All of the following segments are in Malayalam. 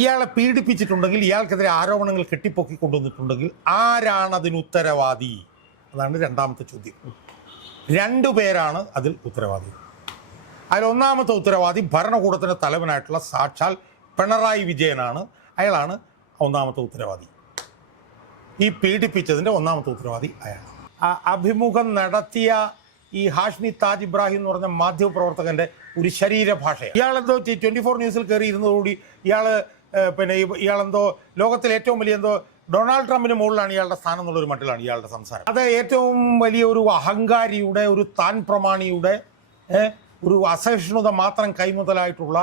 ഇയാളെ പീഡിപ്പിച്ചിട്ടുണ്ടെങ്കിൽ, ഇയാൾക്കെതിരെ ആരോപണങ്ങൾ കെട്ടിപ്പൊക്കിക്കൊണ്ടുവന്നിട്ടുണ്ടെങ്കിൽ ആരാണ് അതിന് ഉത്തരവാദി? അതാണ് രണ്ടാമത്തെ ചോദ്യം. 2 പേരാണ് അതിൽ ഉത്തരവാദി. അതിലൊന്നാമത്തെ ഉത്തരവാദി ഭരണകൂടത്തിൻ്റെ തലവനായിട്ടുള്ള സാക്ഷാൽ പിണറായി വിജയനാണ്. അയാളാണ് ഒന്നാമത്തെ ഉത്തരവാദി. ഈ പീഡിപ്പിച്ചതിൻ്റെ ഒന്നാമത്തെ ഉത്തരവാദി അയാൾ. അഭിമുഖം നടത്തിയ ഈ ഹാഷ്മി താജ് ഇബ്രാഹിം എന്ന് പറഞ്ഞ മാധ്യമപ്രവർത്തകൻ്റെ ഒരു ശരീരഭാഷയാണ്. ഇയാളെന്തോ 24 ന്യൂസിൽ കയറി ഇരുന്നതോടുകൂടി ഇയാളെന്തോ ലോകത്തിലെ ഏറ്റവും വലിയ ഡൊണാൾഡ് ട്രംപിന് മുകളിലാണ് ഇയാളുടെ സ്ഥാനം എന്നുള്ളൊരു മട്ടിലാണ് ഇയാളുടെ സംസാരം. അത് ഏറ്റവും വലിയ ഒരു അഹങ്കാരിയുടെ, ഒരു താൻ പ്രമാണിയുടെ, ഒരു അസഹിഷ്ണുത മാത്രം കൈമുതലായിട്ടുള്ള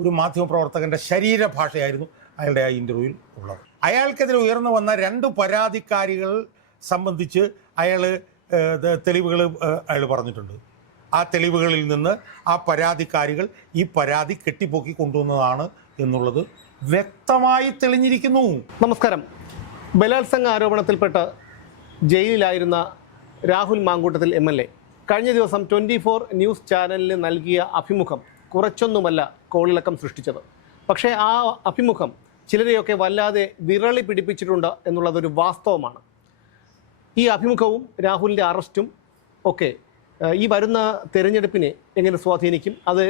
ഒരു മാധ്യമപ്രവർത്തകൻ്റെ ശരീരഭാഷയായിരുന്നു അയാളുടെ ആ ഇൻ്റർവ്യൂവിൽ ഉള്ളത്. അയാൾക്കെതിരെ ഉയർന്നു വന്ന 2 പരാതിക്കാരികൾ സംബന്ധിച്ച് തെളിവുകൾ അയാൾ പറഞ്ഞിട്ടുണ്ട്. ആ തെളിവുകളിൽ നിന്ന് ആ പരാതിക്കാരികൾ ഈ പരാതി കെട്ടിപ്പൊക്കി കൊണ്ടുവന്നതാണ് എന്നുള്ളത് വ്യക്തമായി തെളിഞ്ഞിരിക്കുന്നു. നമസ്കാരം. ബലാത്സംഗ ആരോപണത്തിൽപ്പെട്ട ജയിലിലായിരുന്ന രാഹുൽ മാങ്കൂട്ടത്തിൽ MLA കഴിഞ്ഞ ദിവസം 24 ന്യൂസ് ചാനലിന് നൽകിയ അഭിമുഖം കുറച്ചൊന്നുമല്ല കോളിളക്കം സൃഷ്ടിച്ചത്. പക്ഷേ ആ അഭിമുഖം ചിലരെയൊക്കെ വല്ലാതെ വിരളി പിടിപ്പിച്ചിട്ടുണ്ട് എന്നുള്ളതൊരു വാസ്തവമാണ്. ഈ അഭിമുഖവും രാഹുലിൻ്റെ അറസ്റ്റും ഒക്കെ ഈ വരുന്ന തെരഞ്ഞെടുപ്പിനെ എങ്ങനെ സ്വാധീനിക്കും? അത്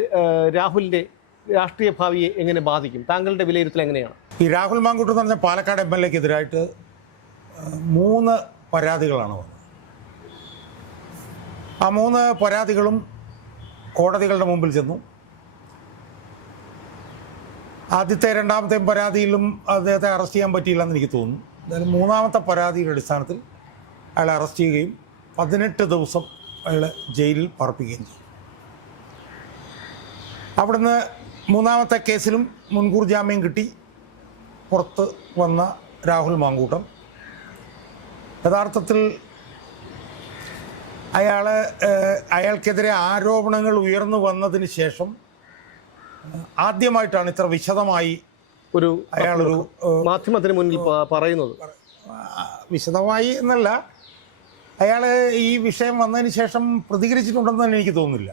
രാഹുലിൻ്റെ രാഷ്ട്രീയ ഭാവിയെ എങ്ങനെ ബാധിക്കും? താങ്കളുടെ വിലയിരുത്തൽ എങ്ങനെയാണ്? ഈ രാഹുൽ മാങ്കൂട്ടം എന്ന് പറഞ്ഞ പാലക്കാട് MLAക്കെതിരായിട്ട് 3 പരാതികളാണ് വന്നത്. ആ 3 പരാതികളും കോടതികളുടെ മുമ്പിൽ ചെന്നു. ആദ്യത്തെ 2ാമത്തെയും പരാതിയിലും അദ്ദേഹത്തെ അറസ്റ്റ് ചെയ്യാൻ പറ്റിയില്ലെന്ന് എനിക്ക് തോന്നുന്നു. എന്തായാലും 3ാമത്തെ പരാതിയുടെ അടിസ്ഥാനത്തിൽ അയാളെ അറസ്റ്റ് ചെയ്യുകയും 18 ദിവസം അയാളെ ജയിലിൽ പാർപ്പിക്കുകയും ചെയ്തു. അവിടുന്ന് 3ാമത്തെ കേസിലും മുൻകൂർ ജാമ്യം കിട്ടി പുറത്ത് വന്ന രാഹുൽ മാങ്കൂട്ടം യഥാർത്ഥത്തിൽ അയാൾക്കെതിരെ ആരോപണങ്ങൾ ഉയർന്നു വന്നതിന് ശേഷം ആദ്യമായിട്ടാണ് ഇത്ര വിശദമായി അയാളൊരു മാധ്യമത്തിന് മുന്നിൽ പറയുന്നത്. വിശദമായി എന്നല്ല, അയാൾ ഈ വിഷയം വന്നതിന് ശേഷം പ്രതികരിച്ചിട്ടുണ്ടെന്ന് തന്നെ എനിക്ക് തോന്നുന്നില്ല.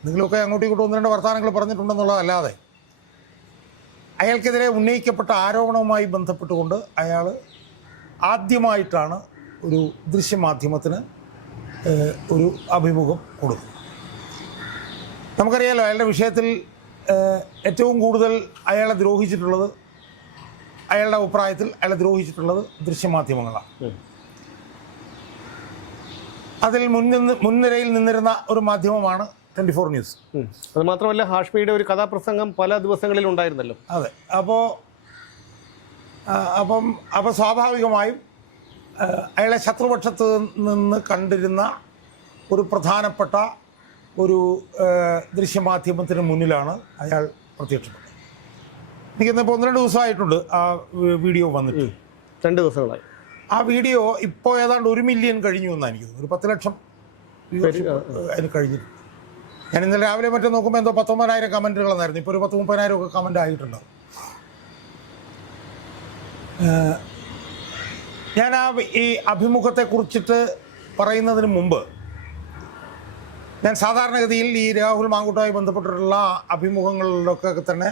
എന്തെങ്കിലുമൊക്കെ അങ്ങോട്ടും ഇങ്ങോട്ടും 1-2 വർത്തമാനങ്ങൾ പറഞ്ഞിട്ടുണ്ടെന്നുള്ളതല്ലാതെ അയാൾക്കെതിരെ ഉന്നയിക്കപ്പെട്ട ആരോപണവുമായി ബന്ധപ്പെട്ടുകൊണ്ട് അയാൾ ആദ്യമായിട്ടാണ് ഒരു ദൃശ്യമാധ്യമത്തിന് ഒരു അഭിമുഖം കൊടുക്കുന്നത്. നമുക്കറിയാലോ, അയാളുടെ വിഷയത്തിൽ ഏറ്റവും കൂടുതൽ അയാളെ ദ്രോഹിച്ചിട്ടുള്ളത്, അയാളുടെ അഭിപ്രായത്തിൽ അയാളെ ദ്രോഹിച്ചിട്ടുള്ളത് ദൃശ്യമാധ്യമങ്ങളാണ്. അതിൽ മുൻനിരയിൽ നിന്നിരുന്ന ഒരു മാധ്യമമാണ് 24 ന്യൂസ്. അത് മാത്രമല്ല, ഹാഷ്മിയുടെ ഒരു കഥാപ്രസംഗം പല ദിവസങ്ങളിൽ ഉണ്ടായിരുന്നല്ലോ. അതെ. അപ്പോൾ സ്വാഭാവികമായും അയാളെ ശത്രുപക്ഷത്ത് നിന്ന് കണ്ടിരുന്ന ഒരു പ്രധാനപ്പെട്ട ഒരു ദൃശ്യമാധ്യമത്തിന് മുന്നിലാണ് അയാൾ പ്രത്യക്ഷപ്പെട്ടത്. എനിക്കിന്നിപ്പോൾ 1-2 ദിവസമായിട്ടുണ്ട് ആ വീഡിയോ വന്നിട്ട്. 2 ദിവസങ്ങളായി. ആ വീഡിയോ ഇപ്പോൾ ഏതാണ്ട് 1 മില്യൺ കഴിഞ്ഞു എന്നാണ് എനിക്ക് തോന്നുന്നു. ഒരു 10 ലക്ഷം അതിന് കഴിഞ്ഞിട്ടുണ്ട്. ഞാൻ ഇന്നലെ രാവിലെ മറ്റേ നോക്കുമ്പോൾ എന്തോ 19,000 കമൻറ്റുകളെന്നായിരുന്നു. ഇപ്പോൾ ഒരു 10-30,000 ഒക്കെ കമൻ്റ് ആയിട്ടുണ്ടാവും. ഞാൻ ഈ അഭിമുഖത്തെക്കുറിച്ചിട്ട് പറയുന്നതിന് മുമ്പ് ഞാൻ സാധാരണഗതിയിൽ ഈ രാഹുൽ മാങ്കൂട്ടവുമായി ബന്ധപ്പെട്ടിട്ടുള്ള അഭിമുഖങ്ങളിലൊക്കെ തന്നെ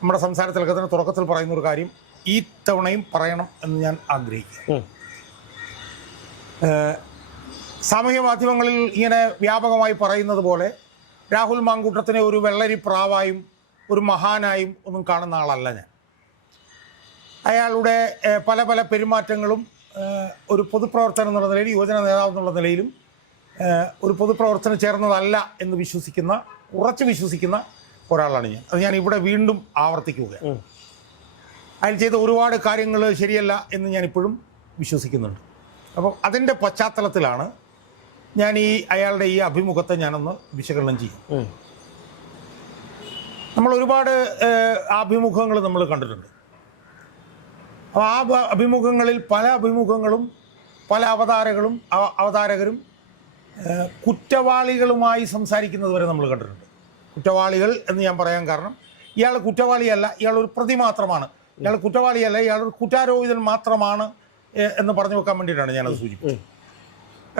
നമ്മുടെ സംസാരത്തിലൊക്കെ തന്നെ തുടക്കത്തിൽ പറയുന്ന ഒരു കാര്യം ഈ തവണയും പറയണം എന്ന് ഞാൻ ആഗ്രഹിക്കുന്നു. സാമൂഹ്യ മാധ്യമങ്ങളിൽ ഇങ്ങനെ വ്യാപകമായി പറയുന്നത് പോലെ രാഹുൽ മാങ്കൂട്ടത്തിനെ ഒരു വെള്ളരി പ്രാവായും ഒരു മഹാനായും ഒന്നും കാണുന്ന ആളല്ല ഞാൻ. അയാളുടെ പല പല പെരുമാറ്റങ്ങളും ഒരു പൊതുപ്രവർത്തനം എന്നുള്ള നിലയിൽ, യുവജന നേതാവ് എന്നുള്ള നിലയിലും ഒരു പൊതുപ്രവർത്തനം ചേർന്നതല്ല എന്ന് ഉറച്ചു വിശ്വസിക്കുന്ന ഒരാളാണ് ഞാൻ. അത് ഞാൻ ഇവിടെ വീണ്ടും ആവർത്തിക്കുകയാണ്. അയാൾ ചെയ്ത ഒരുപാട് കാര്യങ്ങൾ ശരിയല്ല എന്ന് ഞാനിപ്പോഴും വിശ്വസിക്കുന്നുണ്ട്. അപ്പം അതിൻ്റെ പശ്ചാത്തലത്തിലാണ് ഞാൻ അയാളുടെ ഈ അഭിമുഖത്തെ ഞാനൊന്ന് വിശകലനം ചെയ്യും. നമ്മൾ ഒരുപാട് അഭിമുഖങ്ങൾ നമ്മൾ കണ്ടിട്ടുണ്ട്. ആ അഭിമുഖങ്ങളിൽ പല അഭിമുഖങ്ങളും പല അവതാരകരും കുറ്റവാളികളുമായി സംസാരിക്കുന്നത് വരെ നമ്മൾ കണ്ടിട്ടുണ്ട്. കുറ്റവാളികൾ എന്ന് ഞാൻ പറയാൻ കാരണം, ഇയാൾ കുറ്റവാളിയല്ല, ഇയാളൊരു പ്രതി മാത്രമാണ്, ഇയാൾ കുറ്റവാളിയല്ല, ഇയാളൊരു കുറ്റാരോപിതൻ മാത്രമാണ് എന്ന് പറഞ്ഞു വെക്കാൻ വേണ്ടിയിട്ടാണ് ഞാനത് സൂചിപ്പിച്ചത്.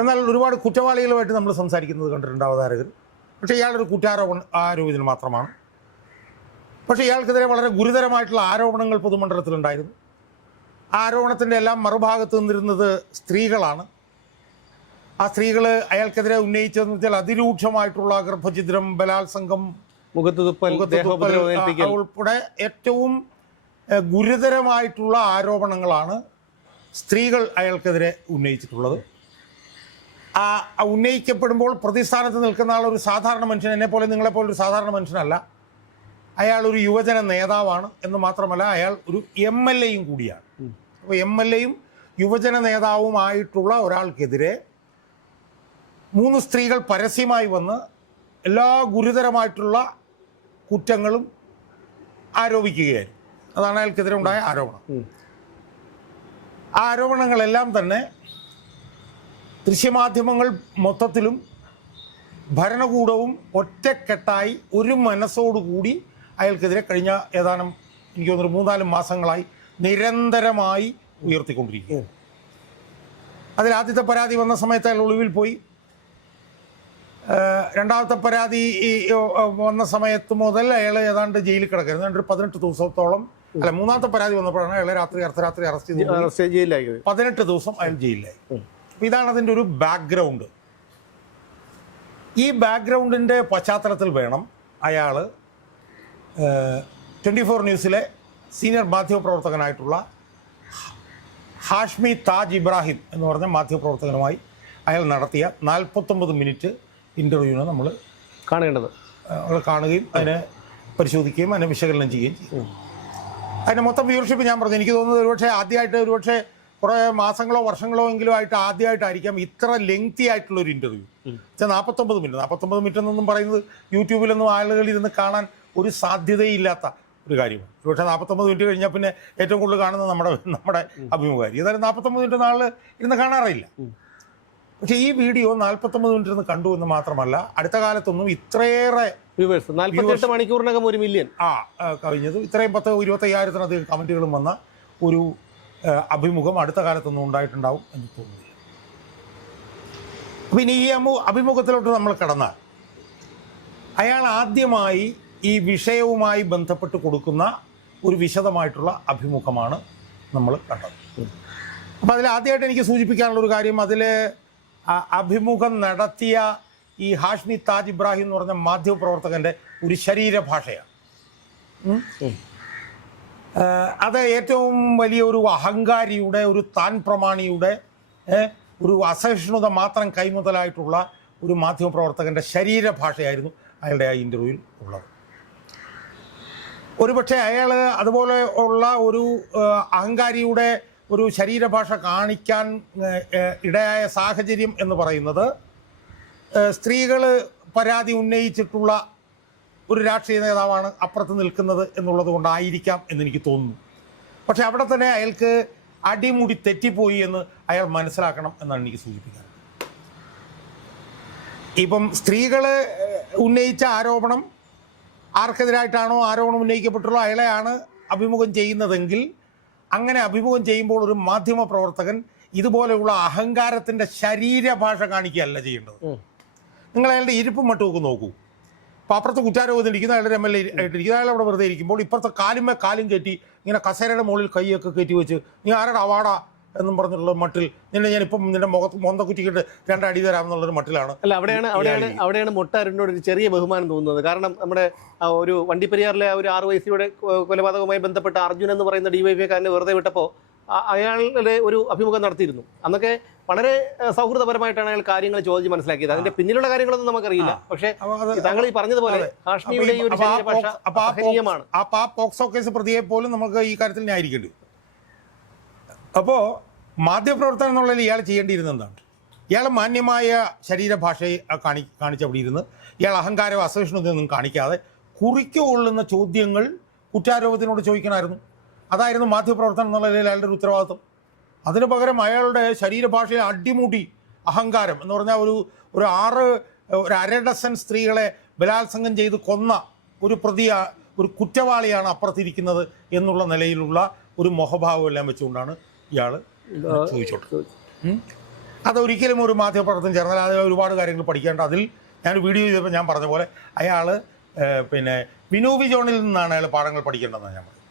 എന്നാൽ ഒരുപാട് കുറ്റവാളികളുമായിട്ട് നമ്മൾ സംസാരിക്കുന്നത് കണ്ടിട്ടുണ്ട് അവതാരകർ. പക്ഷേ ഇയാളൊരു ആരോപിതൻ മാത്രമാണ്. പക്ഷേ ഇയാൾക്കെതിരെ വളരെ ഗുരുതരമായിട്ടുള്ള ആരോപണങ്ങൾ പൊതുമണ്ഡലത്തിലുണ്ടായിരുന്നു. ആ ആരോപണത്തിൻ്റെ എല്ലാം മറുഭാഗത്ത് നിന്നിരുന്നത് സ്ത്രീകളാണ്. ആ സ്ത്രീകൾ അയാൾക്കെതിരെ ഉന്നയിച്ചതെന്ന് വെച്ചാൽ അതിരൂക്ഷമായിട്ടുള്ള ഗർഭഛിദ്രം, ബലാത്സംഗം, മുഖത്ത് തുപ്പൽ, ഉൾപ്പെടെ ഏറ്റവും ഗുരുതരമായിട്ടുള്ള ആരോപണങ്ങളാണ് സ്ത്രീകൾ അയാൾക്കെതിരെ ഉന്നയിച്ചിട്ടുള്ളത്. ആ ഉന്നയിക്കപ്പെടുമ്പോൾ പ്രതിസ്ഥാനത്ത് നിൽക്കുന്ന ആളൊരു സാധാരണ മനുഷ്യൻ, എന്നെപ്പോലെ നിങ്ങളെപ്പോലെ ഒരു സാധാരണ മനുഷ്യനല്ല. അയാൾ ഒരു യുവജന നേതാവാണ് എന്ന് മാത്രമല്ല അയാൾ ഒരു MLA-യും കൂടിയാണ്. അപ്പോൾ MLA-യും യുവജന നേതാവുമായിട്ടുള്ള ഒരാൾക്കെതിരെ 3 സ്ത്രീകൾ പരസ്യമായി വന്ന് എല്ലാ ഗുരുതരമായിട്ടുള്ള കുറ്റങ്ങളും ആരോപിക്കുകയായിരുന്നു. അതാണ് അയാൾക്കെതിരെ ഉണ്ടായ ആരോപണം. ആ ആരോപണങ്ങളെല്ലാം തന്നെ ദൃശ്യമാധ്യമങ്ങൾ മൊത്തത്തിലും ഭരണകൂടവും ഒറ്റക്കെട്ടായി ഒരു മനസ്സോടുകൂടി അയാൾക്കെതിരെ കഴിഞ്ഞ ഏതാനും എനിക്ക് തോന്നുന്നു 3-4 മാസങ്ങളായി നിരന്തരമായി ഉയർത്തിക്കൊണ്ടിരിക്കുകയാണ്. അതിൽ ആദ്യത്തെ പരാതി വന്ന സമയത്ത് അയാൾ ഒളിവിൽ പോയി. രണ്ടാമത്തെ പരാതി വന്ന സമയത്ത് മുതൽ അയാൾ ഏതാണ്ട് ജയിലിൽ കിടക്കായിരുന്നു. 18 ദിവസത്തോളം. അല്ല, മൂന്നാമത്തെ പരാതി വന്നപ്പോഴാണ് അയാളെ അർദ്ധരാത്രി അറസ്റ്റ് ചെയ്ത് 18 ദിവസം അയാൾ ജയിലിലായി. ഇതാണ് അതിൻ്റെ ഒരു ബാക്ക്ഗ്രൗണ്ട്. ഈ ബാക്ക്ഗ്രൗണ്ടിൻ്റെ പശ്ചാത്തലത്തിൽ വേണം അയാൾ 24 ന്യൂസിലെ സീനിയർ മാധ്യമപ്രവർത്തകനായിട്ടുള്ള ഹാഷ്മി താജ് ഇബ്രാഹിം എന്ന് പറഞ്ഞ മാധ്യമപ്രവർത്തകനുമായി അയാൾ നടത്തിയ 49 മിനിറ്റ് ഇൻ്റർവ്യൂവിനെ നമ്മൾ കാണുകയും അതിനെ പരിശോധിക്കുകയും അതിനെ വിശകലനം ചെയ്യുകയും ചെയ്യും. അതിൻ്റെ മൊത്തം വ്യൂവർഷിപ്പ് ഞാൻ പറഞ്ഞു, എനിക്ക് തോന്നുന്നത് ഒരുപക്ഷെ കുറേ മാസങ്ങളോ വർഷങ്ങളോ എങ്കിലും ആയിട്ട് ആദ്യമായിട്ടായിരിക്കാം ഇത്ര ലെങ്തി ആയിട്ടുള്ളൊരു ഇൻ്റർവ്യൂ. 49 മിനിറ്റ് എന്നൊന്നും പറയുന്നത് യൂട്യൂബിലൊന്നും ആളുകൾ ഇരുന്ന് കാണാൻ ഒരു സാധ്യതയില്ലാത്ത ഒരു കാര്യമാണ്. ഒരുപക്ഷെ 49 മിനിറ്റ് കഴിഞ്ഞാൽ പിന്നെ ഏറ്റവും കൂടുതൽ കാണുന്നത് നമ്മുടെ അഭിമുഖമായിരിക്കും. ഏതായാലും 49 മിനിറ്റ് നാൾ ഇരുന്ന് കാണാറില്ല. പക്ഷേ ഈ വീഡിയോ 49 മിനിറ്റ് ഇരുന്ന് കണ്ടു എന്ന് മാത്രമല്ല, അടുത്ത കാലത്തൊന്നും ഇത്രയേറെ 48 മണിക്കൂറിനകം 1 മില്യൺ കഴിഞ്ഞത്, ഇത്രയും 10-25,000-ലധികം കമൻറ്റുകളും വന്ന ഒരു അഭിമുഖം അടുത്ത കാലത്തൊന്നും ഉണ്ടായിട്ടുണ്ടാവും എന്ന് തോന്നുന്നില്ല. അപ്പം ഇനി ഈ അഭിമുഖത്തിലോട്ട് നമ്മൾ കടന്നാൽ അയാൾ ആദ്യമായി ഈ വിഷയവുമായി ബന്ധപ്പെട്ട് കൊടുക്കുന്ന ഒരു വിശദമായിട്ടുള്ള അഭിമുഖമാണ് നമ്മൾ കണ്ടത്. അപ്പം അതിൽ ആദ്യമായിട്ട് എനിക്ക് സൂചിപ്പിക്കാനുള്ള ഒരു കാര്യം, അതിൽ അഭിമുഖം നടത്തിയ ഈ ഹാഷ്മി താജ് ഇബ്രാഹിം എന്ന് പറഞ്ഞ മാധ്യമപ്രവർത്തകൻ്റെ ഒരു ശരീരഭാഷയാണ്. അത് ഏറ്റവും വലിയ ഒരു അഹങ്കാരിയുടെ, ഒരു താൻ പ്രമാണിയുടെ, ഒരു അസഹിഷ്ണുത മാത്രം കൈമുതലായിട്ടുള്ള ഒരു മാധ്യമപ്രവർത്തകൻ്റെ ശരീരഭാഷയായിരുന്നു അയാളുടെ ആ ഇൻ്റർവ്യൂവിൽ ഉള്ളത്. ഒരുപക്ഷെ അയാൾ അതുപോലെ ഉള്ള ഒരു അഹങ്കാരിയുടെ ഒരു ശരീരഭാഷ കാണിക്കാൻ ഇടയായ സാഹചര്യം എന്ന് പറയുന്നത് സ്ത്രീകൾ പരാതി ഉന്നയിച്ചിട്ടുള്ള ഒരു രാഷ്ട്രീയ നേതാവാണ് അപ്പുറത്ത് നിൽക്കുന്നത് എന്നുള്ളത് കൊണ്ടായിരിക്കാം എന്നെനിക്ക് തോന്നുന്നു. പക്ഷെ അവിടെ തന്നെ അയാൾക്ക് അടിമുടി തെറ്റിപ്പോയി എന്ന് അയാൾ മനസ്സിലാക്കണം എന്നാണ് എനിക്ക് സൂചിപ്പിക്കുന്നത്. ഇപ്പം സ്ത്രീകൾ ഉന്നയിച്ച ആരോപണം ആർക്കെതിരായിട്ടാണോ ആരോപണം ഉന്നയിക്കപ്പെട്ടുള്ളൂ അയാളെയാണ് അഭിമുഖം ചെയ്യുന്നതെങ്കിൽ, അങ്ങനെ അഭിമുഖം ചെയ്യുമ്പോൾ ഒരു മാധ്യമ പ്രവർത്തകൻ ഇതുപോലെയുള്ള അഹങ്കാരത്തിൻ്റെ ശരീരഭാഷ കാണിക്കുകയല്ല ചെയ്യേണ്ടത്. നിങ്ങൾ അയാളുടെ ഇരിപ്പും മട്ടുമൊക്കെ നോക്കൂ. അപ്പോൾ അപ്പുറത്ത് കുറ്റാരോപണത്തിൽ ഇരിക്കുന്ന അയാളുടെ MLA ആയിട്ടിരിക്കുന്ന അയാൾ അവിടെ വെറുതെ ഇരിക്കുമ്പോൾ ഇപ്പുറത്തെ കാലും കയറ്റി ഇങ്ങനെ കസേരയുടെ മുകളിൽ കൈയൊക്കെ കയറ്റി വെച്ച് നീ ആരുടെ അവാർഡാ എന്നും പറഞ്ഞിട്ടുള്ള മട്ടിൽ ഞാനിപ്പം നിന്റെ മൊന്ത കുറ്റിക്കിട്ട് 2 അടി തരാമെന്നുള്ളൊരു മട്ടിലാണ്. അല്ല, അവിടെയാണ് മൊട്ടാരിനോട് ഒരു ചെറിയ ബഹുമാനം തോന്നുന്നത്. കാരണം നമ്മുടെ ഒരു വണ്ടിപ്പെരിയാറിലെ ഒരു 6 വയസ്സിലൂടെ കൊലപാതകവുമായി ബന്ധപ്പെട്ട അർജുൻ എന്ന് പറയുന്ന DYFI-കാരനെ വെറുതെ വിട്ടപ്പോൾ അയാളുടെ ഒരു അഭിമുഖം നടത്തിയിരുന്നു. അന്നൊക്കെ വളരെ സൗഹൃദപരമായിട്ടാണ് അയാൾ കാര്യങ്ങൾ ചോദിച്ച് മനസ്സിലാക്കിയത്. അതിന്റെ പിന്നിലുള്ള കാര്യങ്ങളൊന്നും നമുക്കറിയില്ല. പക്ഷേ താങ്കൾ ഈ പറഞ്ഞതുപോലെ കാശ്മീരിയുടെ ഈ ഒരു ശരീരഭാഷ അപഹനീയമാണ്. ആ പോക്സോ കേസ് പ്രതിയെ പോലും നമുക്ക് ഈ കാര്യത്തിൽ ന്യായീകരിക്കേണ്ടി. അപ്പോൾ മാധ്യമപ്രവർത്തനം എന്നുള്ളതിൽ ഇയാൾ ചെയ്യേണ്ടിയിരുന്നത് എന്താണ്? ഇയാൾ മാന്യമായ ശരീരഭാഷയെ കാണിച്ചവിടെ ഇരുന്ന് ഇയാൾ അഹങ്കാരവും അസഹിഷ്ണുതയൊന്നും കാണിക്കാതെ കുറിക്കൊള്ളുന്ന ചോദ്യങ്ങൾ കുറ്റാരോപണത്തിനോട് ചോദിക്കണമായിരുന്നു. അതായിരുന്നു മാധ്യമപ്രവർത്തനം എന്നുള്ള നിലയിൽ അയാളുടെ ഒരു ഉത്തരവാദിത്വം. അതിനു പകരം അയാളുടെ ശരീരഭാഷയെ അടിമുടി അഹങ്കാരം എന്ന് പറഞ്ഞാൽ ഒരു 1/2 ഡസൻ സ്ത്രീകളെ ബലാത്സംഗം ചെയ്ത് കൊന്ന ഒരു കുറ്റവാളിയാണ് അപ്പുറത്തിരിക്കുന്നത് എന്നുള്ള നിലയിലുള്ള ഒരു മുഖഭാവം എല്ലാം വെച്ചുകൊണ്ടാണ് ഇയാൾ ചോദിച്ചോട്ടത്. അതൊരിക്കലും ഒരു മാധ്യമപ്രവർത്തനം ചേർന്നാൽ അതിൽ ഒരുപാട് കാര്യങ്ങൾ പഠിക്കേണ്ട. അതിൽ ഞാൻ വീഡിയോ ചെയ്തപ്പോൾ ഞാൻ പറഞ്ഞ പോലെ അയാൾ വിനൂവി ജോണിൽ നിന്നാണ് അയാൾ പാഠങ്ങൾ പഠിക്കേണ്ടതെന്ന് ഞാൻ പറയും.